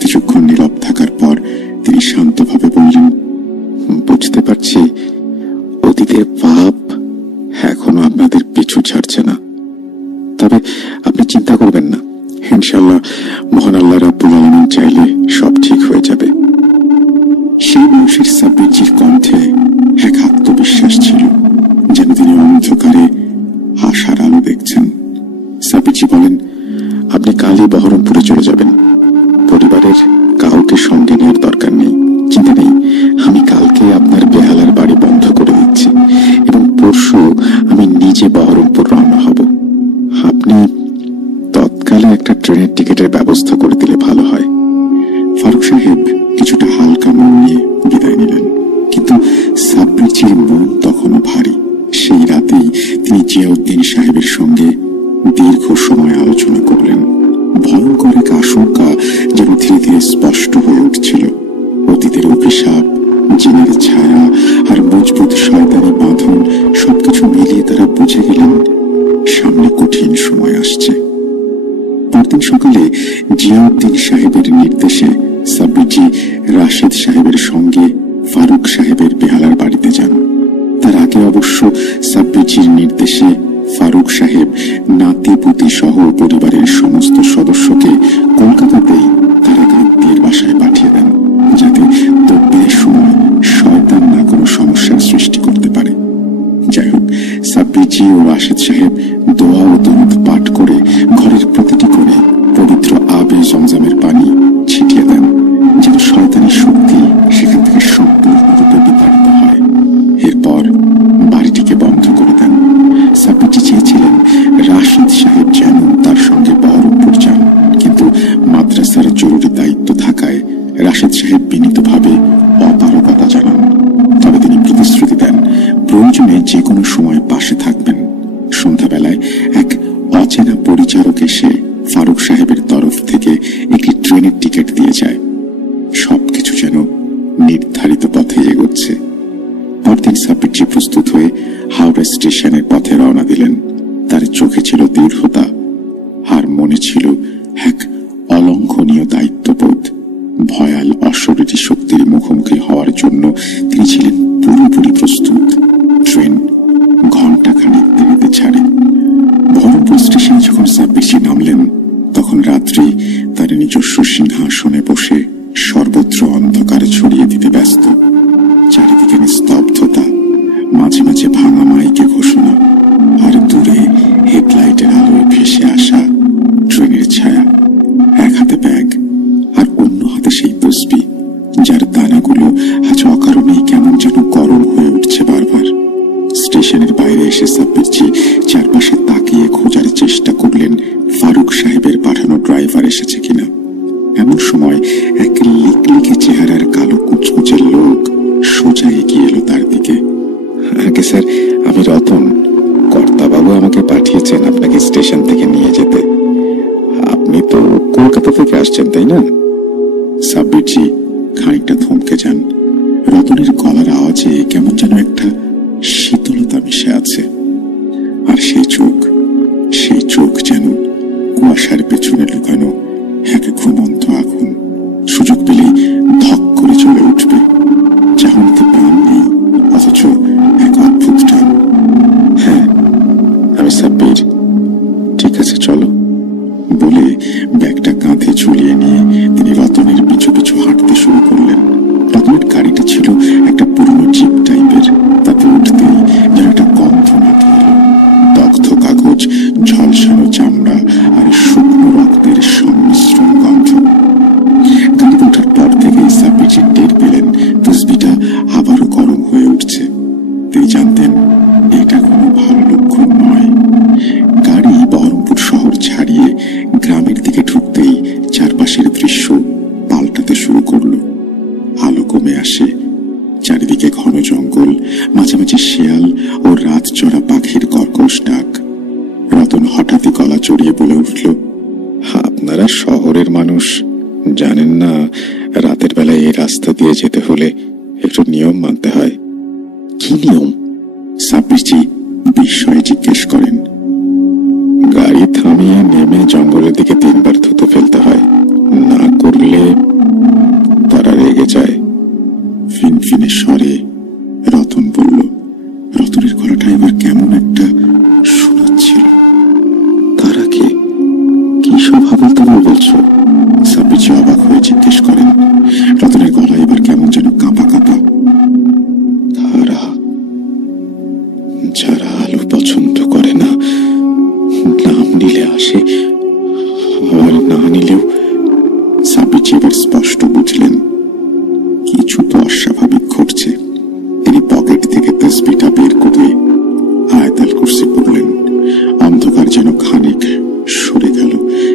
কিছুক্ষণ নীরব থাকার পর তিনি শান্তভাবে বললেন, বুঝতে পারছি অতীতের পাপ এখনো আপনাদের পিছু ছাড়ছে না। তবে আপনি চিন্তা করবেন না, ইনশাআল্লাহ মহান আল্লাহ রাব্বুল আলামিন চাইলে সব ঠিক হয়ে যাবে। সেই বয়সের সাব্বিরজির কণ্ঠে এক আত্মবিশ্বাস ছিল, যেন তিনি অন্ধকারে আশার আলো দেখছেন। সাব্বিরজি বলেন, আপনি কালই বহরমপুরে চলে যাবেন। পরিবারের কাউকে সঙ্গে নেওয়ার দরকার নেই, চিন্তা নেই। আমি কালকে আপনার বেহালার বাড়ি বন্ধ করে দিচ্ছি এবং পরশু আমি নিজে বহরমপুর রওনা হব। আপনি তৎকালে একটা ট্রেনের টিকিটের ব্যবস্থা করে দিলে ভালো হয়। ফারুক সাহেব কিছুটা হালকা মন নিয়ে বিদায় নিলেন, কিন্তু সাব্বিরজির মন তখনও ভারী। সেই রাতেই তিনি জিয়াউদ্দিন সাহেবের সঙ্গে দীর্ঘ সময় আলোচনা করলেন। ভয়ঙ্কর এক আশঙ্কা যেন ধীরে ধীরে স্পষ্ট হয়ে উঠছিল। অতীতের অভিশাপ, জিনের ছায়া আর মজবুত শয়তানি বাঁধন সবকিছু মিলিয়ে তারা বুঝে গেলেন সামনে কঠিন সময় আসছে। পরদিন সকালে জিয়াউদ্দিন সাহেবের নির্দেশে সাব্বিরজি রাশেদ সাহেবের সঙ্গে ফারুক সাহেবের বেহালার বাড়িতে যান। তার আগে অবশ্য সাব্বিরজির নির্দেশে ফারুক সাহেব নাতিপুতি সহ পরিবারের সমস্ত সদস্যকে কলকাতাতেই তার এক আত্মীয়ের বাসায় পাঠিয়ে দেন, যাতে তদবিরের সময় শয়তান না কোনো সমস্যার সৃষ্টি করতে পারে। যাই হোক, সাব্বিরজি ও রাশেদ সাহেব দোয়া ও দরুদ পাঠ করে ঘরের প্রতিটি কোণে পবিত্র আবে জমজমের পানি ছিটিয়ে দেন, যেন শয়তানি শক্তি সেখান থেকে সম্পূর্ণরূপে বিতাড়িত হয়। এরপর বাড়িটিকে বন্ধ করে দেন। সাব্বিরজি চেয়েছিলেন রাশেদ সাহেব যেন তার সঙ্গে বহরমপুর যান, কিন্তু মাদ্রাসার জরুরি দায়িত্ব থাকায় রাশেদ সাহেব বিনীতভাবে অপারগতা জানান। তবে তিনি প্রতিশ্রুতি দেন প্রয়োজনে যে কোনো সময় পাশে থাকবেন। সন্ধ্যাবেলায় এক অচেনা পরিচারক এসে ফারুক সাহেবের তরফ থেকে একটি ট্রেনের টিকিট দিয়ে যায়। সবকিছু যেন নির্ধারিত পথে এগোচ্ছে। পরদিন সাব্বিরজি প্রস্তুত হয়ে হাওড়া স্টেশনের পথে রওনা দিলেন। তার চোখে ছিল দৃঢ়তা আর মনে ছিল এক অলঙ্ঘনীয় দায়িত্ববোধ। ভয়াল অশরীরী শক্তির মুখোমুখি হওয়ার জন্য তিনি ছিলেন পুরোপুরি প্রস্তুত। ট্রেন ঘন্টা খানেক দেরিতে ছাড়ে। বহরমপুর স্টেশনে যখন সাব্বিরজি নামলেন, তখন রাত্রি তার নিজস্ব সিংহাসনে বসে সর্বত্র অন্ধকার ছড়িয়ে দিতে ব্যস্ত। চারিদিকে নিস্তব্ধতা, মাঝে মাঝে ভাঙা মাইকে ঘোষণা, আর দূরে হেডলাইটের আলোয় ভেসে আসা ট্রেনের ছায়া। এক হাতে ব্যাগ আর অন্য হাতে সেই তসবিহ, যার দানাগুলো আজ অকারণেই কেমন যেন গরম হয়ে উঠছে বারবার। স্টেশনের বাইরে এসে সাব্বিরজি চারপাশে তাকিয়ে খোঁজার চেষ্টা করলেন ফারুক সাহেবের পাঠানো ড্রাইভার এসেছে কিনা। এমন সময় এক লিকলিকে চেহারার কালো কুচকুচে লোক সোজা এগিয়ে এলো তার দিকে। আগে স্যার, আমি রতন। কর্তাবাবু আমাকে পাঠিয়েছেন আপনাকে স্টেশন থেকে নিয়ে যেতে। আপনি তো কলকাতা থেকে আসছেন, তাই না? সাব্বিরজি খানিকটা থমকে যান। রতনের গলার আওয়াজে কেমন যেন একটা শীতলতা মিশে আছে। আর সেই চোখ যেন কুয়াশার পেছনে লুকানো এক ঘুমন্ত আগুন। সুযোগ পেলেই ধক করে চলে উঠবে। চাহনিতে প্রাণ নেই, অথচ এক অদ্ভুত টান নেমে আসে। চারিদিকে ঘন জঙ্গল, মাঝামাঝি শিয়াল ও রাত চড়া পাখির কর্কশ ডাক। রতন হঠাৎই গলা চড়িয়ে বলে উঠল, আপনারা শহরের মানুষ, জানেন না রাতের বেলায় এই রাস্তা দিয়ে যেতে হলে একটু নিয়ম মানতে হয়। কি নিয়ম? সাব্বিরজি বিস্ময়ে জিজ্ঞেস করেন। গাড়ি থামিয়ে নেমে জঙ্গলের দিকে 3 বার থুতু ফেলতে হয়, না করলে তারা রেগে যায়। ফিনফিনে স্বরে রতন বলল। রতনের গলাটা এবার কেমন একটা শোনাচ্ছিল। তারা কে? কি সব হাবল তাবল বলছো? সাব্বিরজি অবাক হয়ে জিজ্ঞেস করেন। রতনের গলা এবার কেমন যেন কাঁপা কাঁপা। তারা যারা আলো পছন্দ করে না, নাম নিলে আসে আর না নিলেও। সাব্বিরজি এবার স্পষ্ট বুঝলেন কিছু তো অস্বাভাবিক ঘটছে। তিনি পকেট থেকে তসবিটা বের করে আয়াতুল কুরসি পড়লেন। অন্ধকার যেন খানিক সরে গেল,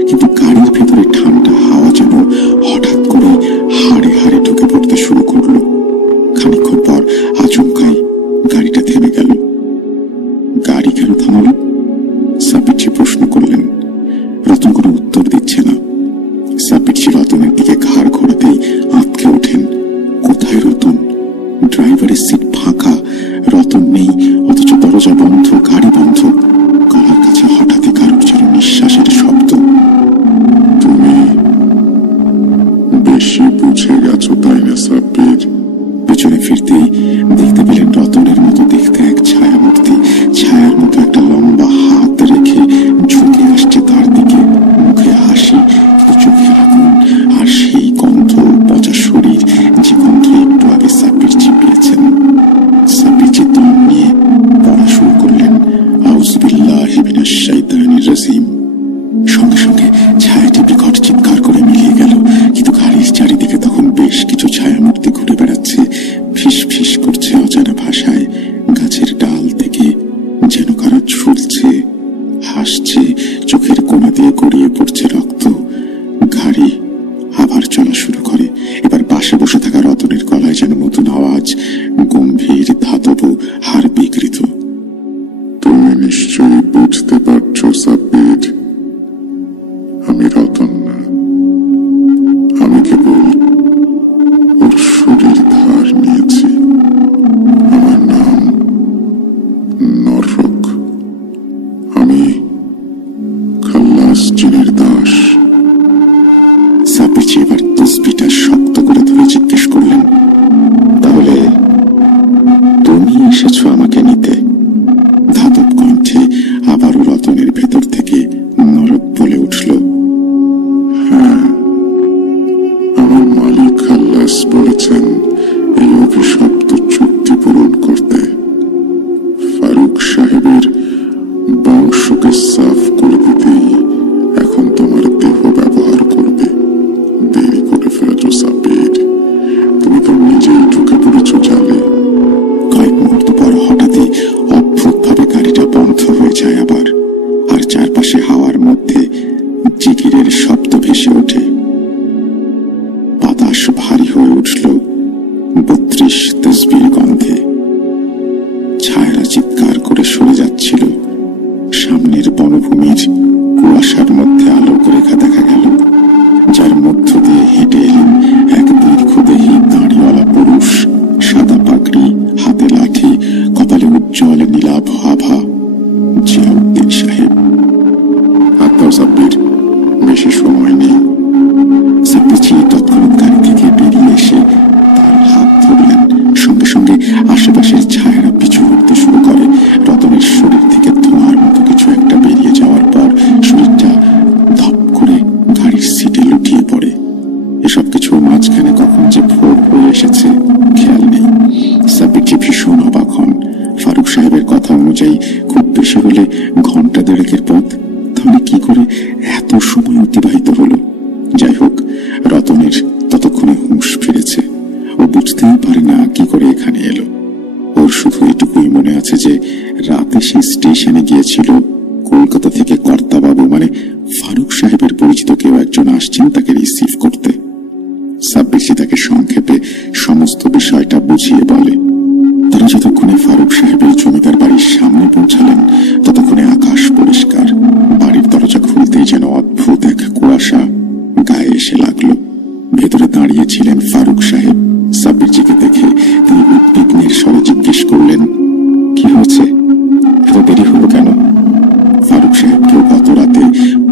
কিন্তু গাড়ির ভেতরে ঠান্ডা হাওয়া যেন হঠাৎ করে হাড়ে হাড়ে ঢুকে পড়তে শুরু করলো। খানিকক্ষণ পর আচমকাই গাড়িটা থেমে গেল। গাড়ি কেন থামালো? সাব্বিরজি প্রশ্ন করলেন। রতন কোনো উত্তর দিচ্ছে না। সাব্বিরজি রতনের দিকে ঘাড় ঘোরাতেই আঁতকে ওঠেন। কোথায় রতন? ড্রাইভারের সিট ফাঁকা, রতন নেই, অথচ দরজা বন্ধ, গাড়ি বন্ধ। গলার কাছে হঠাৎই কারোর যেন নিঃশ্বাসের শব্দ। তুমি বেশি বুঝে গেছো তাই না সাব্বির? পেছনে ফিরতেই দেখতে পেলেন রতনের মতো দেখতে এক ছায়ামূর্তি। ছায়ার মতো একটা লম্বা হাত রেখে ঝুঁকে আসছে তার দিকে। মুখে হাসি, কিন্তু চোখে আগুন, আর সেই গন্ধ, পচা শরীর, যে গন্ধ একটু আগে সাব্বিরজি পেয়েছেন। সাব্বিরজি দম নিয়ে পড়া শুরু করলেন, আউযু বিল্লাহি মিনাশ শাইতানির রাজিম। সঙ্গে সঙ্গে ছায়াটি বিকট চিৎকার করে মিলিয়ে গেল, কিন্তু গাড়ির চারিদিকে তখন বেশ কিছু ছায়ামূর্তি ঘুরে বেড়াচ্ছে, ফিস ফিস করছে অজানা ভাষায়। গাছের ডাল থেকে যেন কারো ঝুলছে, হাসছে, চোখের কোণা দিয়ে গড়িয়ে পড়ছে রক্ত। গাড়ি আবার চলা শুরু করে। এবার পাশে বসে থাকা রতনের গলায় যেন নতুন আওয়াজ, গম্ভীর, ধাতব, হাড় বিকৃত। তুমি নিশ্চয়ই বুঝতে পারছো সাব্বির, আমি রতন না, আমি কেবল ওর শরীর ধার নিয়েছি। আমার নাম নরক, আমি খাল্লাস জিনের দাস। সাব্বিরজি এবার তসবিটা শক্ত করে ধরে জিজ্ঞেস করলেন, তাহলে তুমি এসেছো আমাকে নিতে? ধাতব কণ্ঠে আবারও রতনের ভেতর থেকে নরক বলে উঠল, হ্যাঁ, আমার মালিক খাল্লাস বলেছেন এই অভিশপ্ত চুক্তি পূরণ করতে। ফারুক সাহেবের বংশকে সাফ করে দিতেই এখন তোমার দেহ ব্যবহার করবে। দেরি করে ফেলেছো সাব্বির, তুমি তো নিজেই ঢুকে পড়েছো জালে। কয়েক মুহূর্ত পর হঠাৎই অদ্ভুতভাবে গাড়িটা বন্ধ হয়ে যায় আবার, আর চারপাশে হাওয়ার মধ্যে জিকিরের শব্দ ভেসে ওঠে। বাতাস ভারী হয়ে উঠল 32 তসবির গন্ধে। ছায়ারা চিৎকার করে সরে যাচ্ছিল। সামনের বনভূমির কুয়াশার মধ্যে আলোক রেখা দেখা গেল, যার মধ্য দিয়ে হেঁটে এলেন এক দীর্ঘদেহী দাড়িওয়ালা পুরুষ। সাদা পাগড়ি, হাতে লাঠি, কপালে উজ্জ্বল নীলাভ আভা। জিয়াউদ্দিন সাহেব। হাত দাও সাব্বির, বেশি সময় নেই। সাব্বিরজি তৎক্ষণাৎ গাড়ি থেকে বেরিয়ে এসে তার হাত ধরলেন। সঙ্গে সঙ্গে আশেপাশের ছায়ারা পিছু উঠতে শুরু করে। রতনের শরীর থেকে ধোঁয়ার মতো কিছু একটা বেরিয়ে যাওয়ার পর শরীরটা ধপ করে গাড়ির সিটে লুটিয়ে পড়ে। এসব কিছুর মাঝখানে কখন যে ভোর হয়ে এসেছে খেয়াল নেই। সাব্বিরজি ভীষণ অবাক হন। ফারুক সাহেবের কথা অনুযায়ী খুব বেশি হলে ঘন্টা দেড়েকের পথ, তাহলে কি করে এত সময় অতিবাহিত হলো? যাই হোক, রতনের ততক্ষণে হুঁশ ফিরেছে। ও বুঝতেই পারে না কি করে এখানে এলো। ওর শুধু এটুকুই মনে আছে যে রাতে সে স্টেশনে গিয়েছিল কলকাতা থেকে কর্তাবাবু মানে ফারুক সাহেবের পরিচিত কেউ একজন আসছেন তাকে রিসিভ করতে। সাব্বির তাকে সংক্ষেপে সমস্ত বিষয়টা বুঝিয়ে বলে। তারা যতক্ষণে ফারুক সাহেবের জমিদার বাড়ির সামনে পৌঁছালেন ততক্ষণে আকাশ পরিষ্কার। বাড়ির দরজা খুলতেই যেন অদ্ভুত এক কুয়াশা গায়ে এসে লাগলো। ভেতরে দাঁড়িয়েছিলেন ফারুক সাহেব। সাব্বিরজিকে দেখে তিনি উদ্বিগ্নের স্বরে জিজ্ঞেস করলেন, কি হয়েছে, এত দেরি হলো কেন? ফারুক সাহেবকেও গত রাতে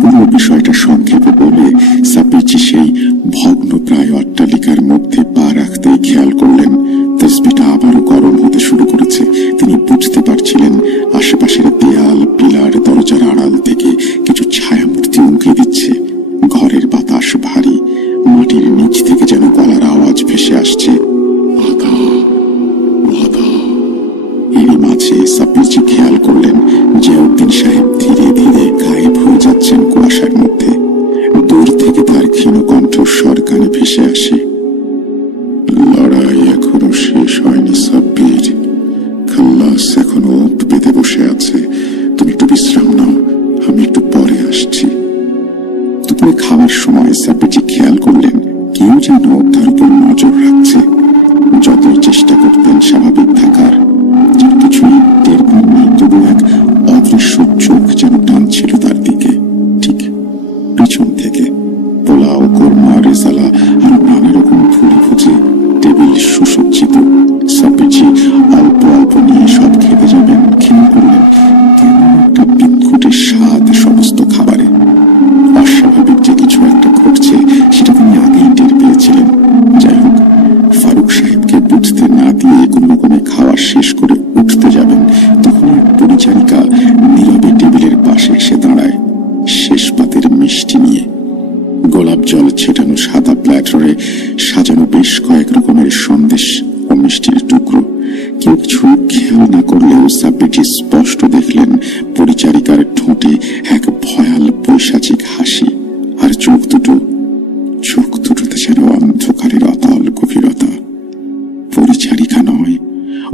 পুরো বিষয়টা সংক্ষেপে বলে সাব্বিরজি সেই ভগ্ন প্রায় অট্টালিকার মধ্যে পা রাখতেই খেয়াল করলেন তসবিটা আবারও গরম হতে শুরু করেছে। তিনি বুঝতে পারছিলেন আশেপাশের দেয়াল, পিলার, দরজার আড়াল থেকে কিছু ছায়ামূর্তি উঁকি দিচ্ছে। ঘরের বাতাস ভারী, মাটির নিচ থেকে যেন গলার আওয়াজ ভেসে আসছে, এরই মাঝে সাব্বিরজি খেয়াল করলেন জিয়াউদ্দিন সাহেব ধীরে ধীরে গায়েব হয়ে যাচ্ছেন কুয়াশার মধ্যে। দূর থেকে তার ক্ষীণ কণ্ঠস্বর কানে ভেসে আসে, লড়াই এখনো শেষ হয়নি সাব্বির, খাল্লাস এখনো ওঁত পেতে বসে আছে, তুমি একটু বিশ্রাম নাও, আমি একটু পরে আসছি। দুপুরে খাওয়ার সময় সাব্বিরজি খেয়াল করলেন কেউ যেন তার উপর নজর রাখছে। যতই চেষ্টা করতেন স্বাভাবিক থাকার, যেন কিছুই টের পাননি, তবু এক অদৃশ্য চোখ যেন টানছিল তার দিকে। ঠিক পিছন থেকে পোলাও, কোরমা, রেজালা আর নানা রকম ভুড়ি ভুজে টেবিল সুসজ্জিত। সাব্বিরজি অল্প অল্প নিয়ে সব খেতে যাবেন, খেয়ে পড়লেন কেমন একটা বিক্ষুটে স্বাদ সমস্ত খাবারে। অস্বাভাবিক যে কিছু একটা ঘটছে সেটা তিনি আগেই টের পেয়েছিলেন। যাই হোক, ফারুক সাহেবকে বুঝতে না দিয়ে কোনো রকমে খাওয়া শেষ করে উঠতে যাবেন, তখন পরিচারিকা নীরবে টেবিলের পাশে এসে দাঁড়ায় শেষ পাতের মিষ্টি নিয়ে। গোলাপ জল ছেটানো সাদা প্ল্যাটারে সাজানো বেশ কয়েক রকমের সন্দেশ ও মিষ্টির টুকরো। কেউ কিছু খেয়াল না করলেও সাব্বিরজি স্পষ্ট দেখলেন পরিচারিকার ঠোঁটে এক ভয়াল পৈশাচিক হাসি, আর চোখ দুটোতে যেন অন্ধকারের অতল গভীরতা। পরিচারিকা নয়,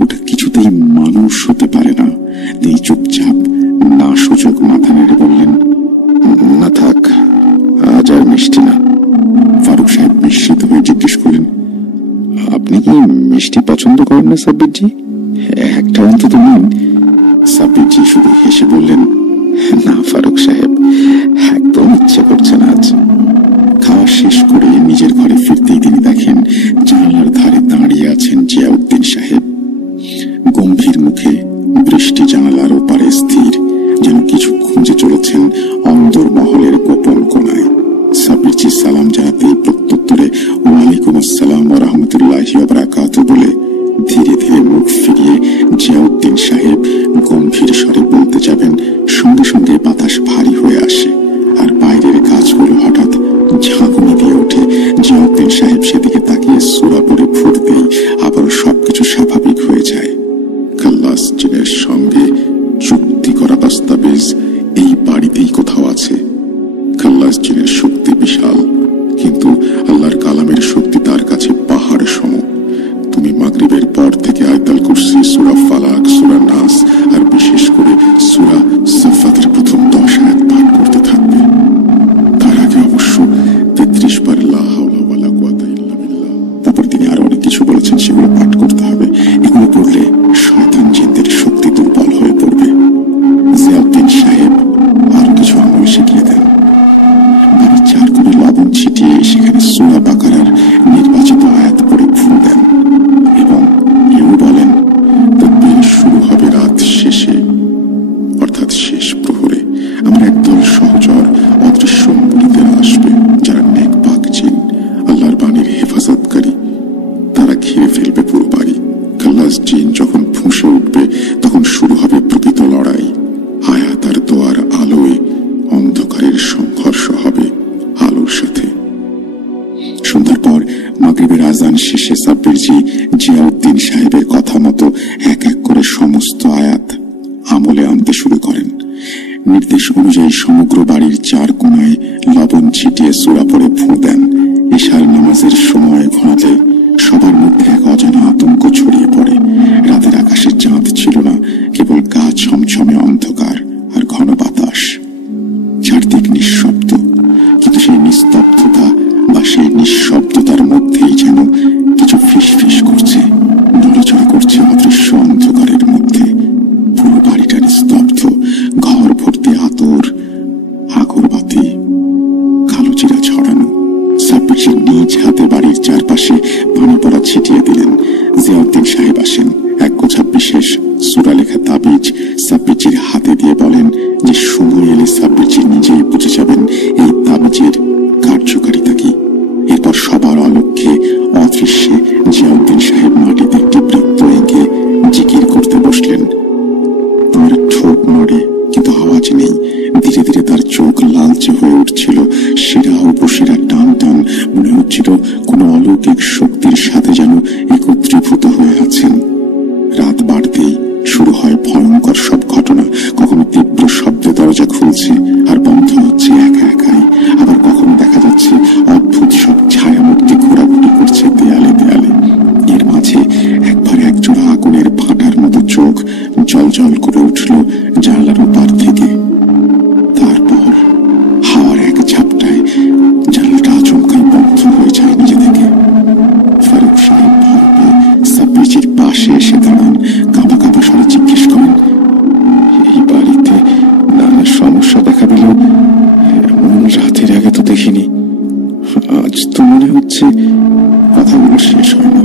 ওটা কিছুতেই মানুষ হতে পারে না। তিনি চুপচাপ না সূচক মাথা নেড়ে বললেন, না থাক, আজ আর মিষ্টি না। ফারুক সাহেব বিস্মিত হয়ে জিজ্ঞেস করলেন, আপনি কি মিষ্টি পছন্দ করেন না সাব্বিরজি? একটা অন্তত নিন। সাব্বিরজি শুধু হেসে বললেন, না ফারুক সাহেব, একদম ইচ্ছে করছে না আজ। খাওয়া শেষ করে নিজের ঘরে ফিরতেই তিনি দেখেন জানালার ধারে দাঁড়িয়ে আছেন জিয়াউদ্দিন সাহেব। গম্ভীর মুখে, বৃষ্টি জানালার ওপারে স্থির, যেন কিছু খুঁজে চলেছেন অন্দর মহলের গোপন কোণায়। সাব্বিরজি সালাম জানাতেই প্রত্যুত্তরে ওয়ালাইকুম আসসালাম ওয়া রাহমাতুল্লাহি ওয়া বারাকাতুহু বলে ধীরে ধীরে মুখ ফিরিয়ে জিয়াউদ্দিন সাহেব গম্ভীর স্বরে বলতে যাবেন, সঙ্গে সঙ্গে বাতাস ভারী হয়ে আসে আর বাইরের গাছগুলো হঠাৎ ঝাঁকুনি দিয়ে ওঠে। জিয়াউদ্দিন সাহেব সেদিকে তাকিয়ে সূরা পড়ে ফুট দেয়, আবার সবকিছু স্বাভাবিক হয়ে যায়। খাল্লাস জিনের সঙ্গে চুক্তি করা দস্তাবেজ এই বাড়িতেই কোথাও আছে। খাল্লাস জিনের শক্তি বিশাল, কিন্তু আল্লাহর কালামের শক্তি তার কাছে পাহাড় সম। তুমি মাগরিবের পর থেকে আয়াতুল কুরসি, সূরা ফালাক, সূরা নাস আর বিশেষ করে সূরা সাফাতের প্রথম 10 আয়াত পাঠ করতে থাকবে। তার আগে অবশ্য 33 বার লা হাওলা ওয়ালা কুওয়াতা ইল্লা বিল্লাহ। তারপর তিনি আরো অনেক কিছু বলেছেন, সেগুলো পাঠ করতে হবে। এগুলো পড়লে শয়তান জিনদের শক্তি দুর্বল হয়ে পড়বে। জিয়াউদ্দিন সাহেব আরো কিছু আমল শিখিয়ে দেন। বাড়ির 4 কোণে লবণ ছিটিয়ে সেখানে সূরা বাকারার নির্বাচিত আয়াত পড়ে ফু দেন এবং এও বলেন, তাকবীর শুরু হবে রাত শেষে, অর্থাৎ শেষ প্রহরে। আমার একদল সহচর অদৃশ্য মুরিদেরা আসবে, যারা নেক পাক জিন, আল্লাহর বাণীর হেফাজতকারী। তারা ঘিরে ফেলবে পুরো বাড়ি। খাল্লাস জিন যখন ফুঁসে উঠবে তখন শুরু হবে প্রকৃত লড়াই। আয়াত আর দোয়ার আলোয় অন্ধকারের সংঘর্ষ হবে আলোর সাথে। সন্ধ্যার পর মাগরিবের আজান শেষে সাব্বিরজি জিয়াউদ্দিন সাহেবের কথা মতো এক এক করে সমস্ত আয়াত আমলে আনতে শুরু করেন। নির্দেশ অনুযায়ী সমগ্র বাড়ির 4 কোণায় লবণ ছিটিয়ে সূরা পড়ে ফু দেন। ইশার নামাজের সময় ঘনাতে সবার মধ্যে এক অজানা আতঙ্ক ছড়িয়ে পড়ে। রাতের আকাশে চাঁদ ছিল না, কেবল গা ছমছমে অন্ধকার আর ঘন বাতাস। চারদিক নিঃশব্দ, কিন্তু সেই নিস্তব্ধতা বা সেই নিঃশব্দতার মধ্যে জিয়াউদ্দিন সাহেব আসেন, এক গোছা বিশেষ সূরা লেখা তাবিজ সাব্বিরজির হাতে দিয়ে বলেন যে সময় এলে সাব্বিরজি নিজেই বুঝে যাবেন এই তাবিজের কার্যকারিতা কি। এরপর সবার অলক্ষ্যে অদৃশ্যে জিয়াউদ্দিন সাহেব মাটিতে একটি বৃত্ত এঁকে জিকির করতে বসলেন। তার ঠোঁট নড়ে, কিন্তু আওয়াজ নেই। ধীরে ধীরে তার চোখ লালচে হয়ে উঠছিল, শিরা উপশিরা টান টান, মনে হচ্ছিল কোনো অলৌকিক শক্তির সাথে যেন একত্রীভূত হয়ে আছেন। রাত বাড়তেই শুরু হয় ভয়ঙ্কর সব ঘটনা। কখনো তীব্র শব্দে দরজা খুলছে আর বন্ধ হচ্ছে একা একাই, আবার কখনো দেখা যাচ্ছে অদ্ভুত সব ছায়ামূর্তি ঘোরাঘুরি করছে দেয়ালে দেয়ালে। এর মাঝে একবার একজোড়া আগুনের ভাটার মতো চোখ জল জল করে উঠল জানলার ওপার থেকে। তারপর হাওয়ার এক ঝাপটায় জানলাটা আচমকাই বন্ধ হয়ে যায় নিজে থেকে। ফারুক সাহেব ভয় পেয়ে সাব্বিরজির পাশে এসে দাঁড়ান, কাঁপা কাঁপা স্বরে জিজ্ঞেস করেন, এই বাড়িতে নানা সমস্যা দেখা দিল, এমন রাতের আগে তো দেখিনি। আজ তো মনে হচ্ছে। কথাগুলো শেষ হয় না।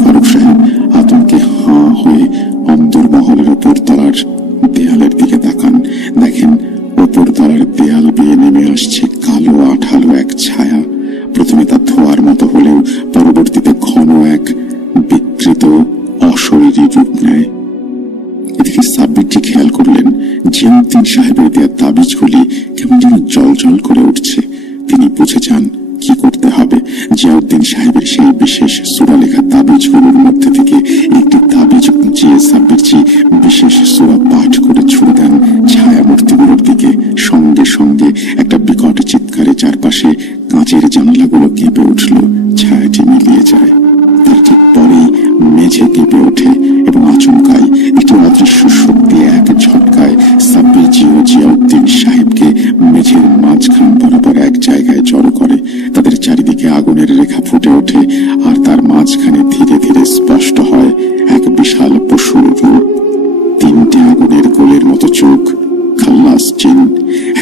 ফারুক সাহেব আতঙ্কে হাঁ হয়ে অন্দরমহলের ওপর তলার দেয়ালের দিকে তাকান। দেখেন ওপর তলার দেয়াল বেয়ে নেমে আসছে কালো আঠালো এক ছায়া। প্রথমে তা ধোয়ার মতো হলেও পরবর্তীতে ঘন এক বিকৃত অশরীরী রূপ নেয়। এদিকে সাব্বিরজি খেয়াল করলেন জিয়াউদ্দিন সাহেবের দেয়া তাবিজগুলি কেমন যেন জল জল করে উঠছে। তিনি বুঝে যান কি করতে হবে। জিয়াউদ্দিন সাহেবের সেই বিশেষ সূরা লেখা তাবিজগুলোর মধ্যে থেকে একটি তাবিজ উঁচিয়ে সাব্বিরজি বিশেষ সূরা পাঠ করে ছুড়ে দেন ছায়ামূর্তিগুলোর দিকে। সঙ্গে সঙ্গে একটা বিকট চিৎকারে চারপাশে কাঁচের জানালাগুলো কেঁপে উঠল, ছায়াটি মিলিয়ে যায়। তার ঠিক পরেই মেঝে কেঁপে ওঠে এবং আচমকাই একটি অদৃশ্য শক্তি এক ঝটকায় সাব্বিরজি ও জিয়াউদ্দিন সাহেবকে মেঝের মাঝখান বরাবর এক জায়গায় জড়ো করে। তাদের চারিদিকে আগুনের রেখা ফুটে ওঠে আর তার মাঝখানে ধীরে ধীরে স্পষ্ট হয় এক বিশাল পশুর রূপ। তিনটে আগুনের গোলের মতো চোখ, খাল্লাস জিন।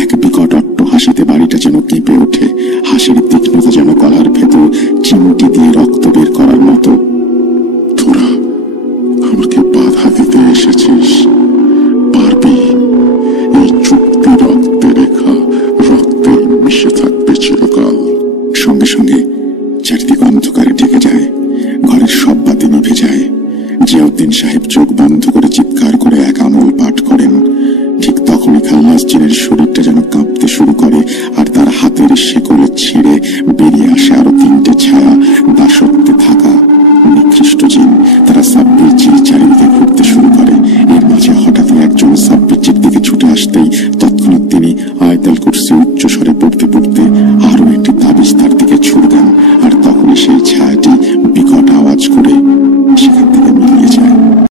এক বিকট অট্টহাসিতে বাড়িটা যেন কেঁপে ওঠে। হাসির তীক্ষ্ণতা যেন গলার ভেতর চিমটি দিয়ে রক্ত বের করার মতো। তোরা আমাকে বাধা দিতে এসেছিস, পারবি? এই চুক্তি রক্তে রেখা, রক্তে মিশে থাকবে চিরকাল। সঙ্গে সঙ্গে চারিদিক অন্ধকারে ঢেকে যায়, ঘরের সব বাতি নিভে যায়। জিয়াউদ্দিন সাহেব চোখ বন্ধ করে চিৎকার করে এক আমল পাঠ করেন। ঠিক তখনই খাল্লাস জিনের শরীরটা যেন কাঁপতে শুরু করে আর তার হাতের শেকল ছিঁড়ে বেরিয়ে আসে আরো তিনটে ছায়া, দাসত্ব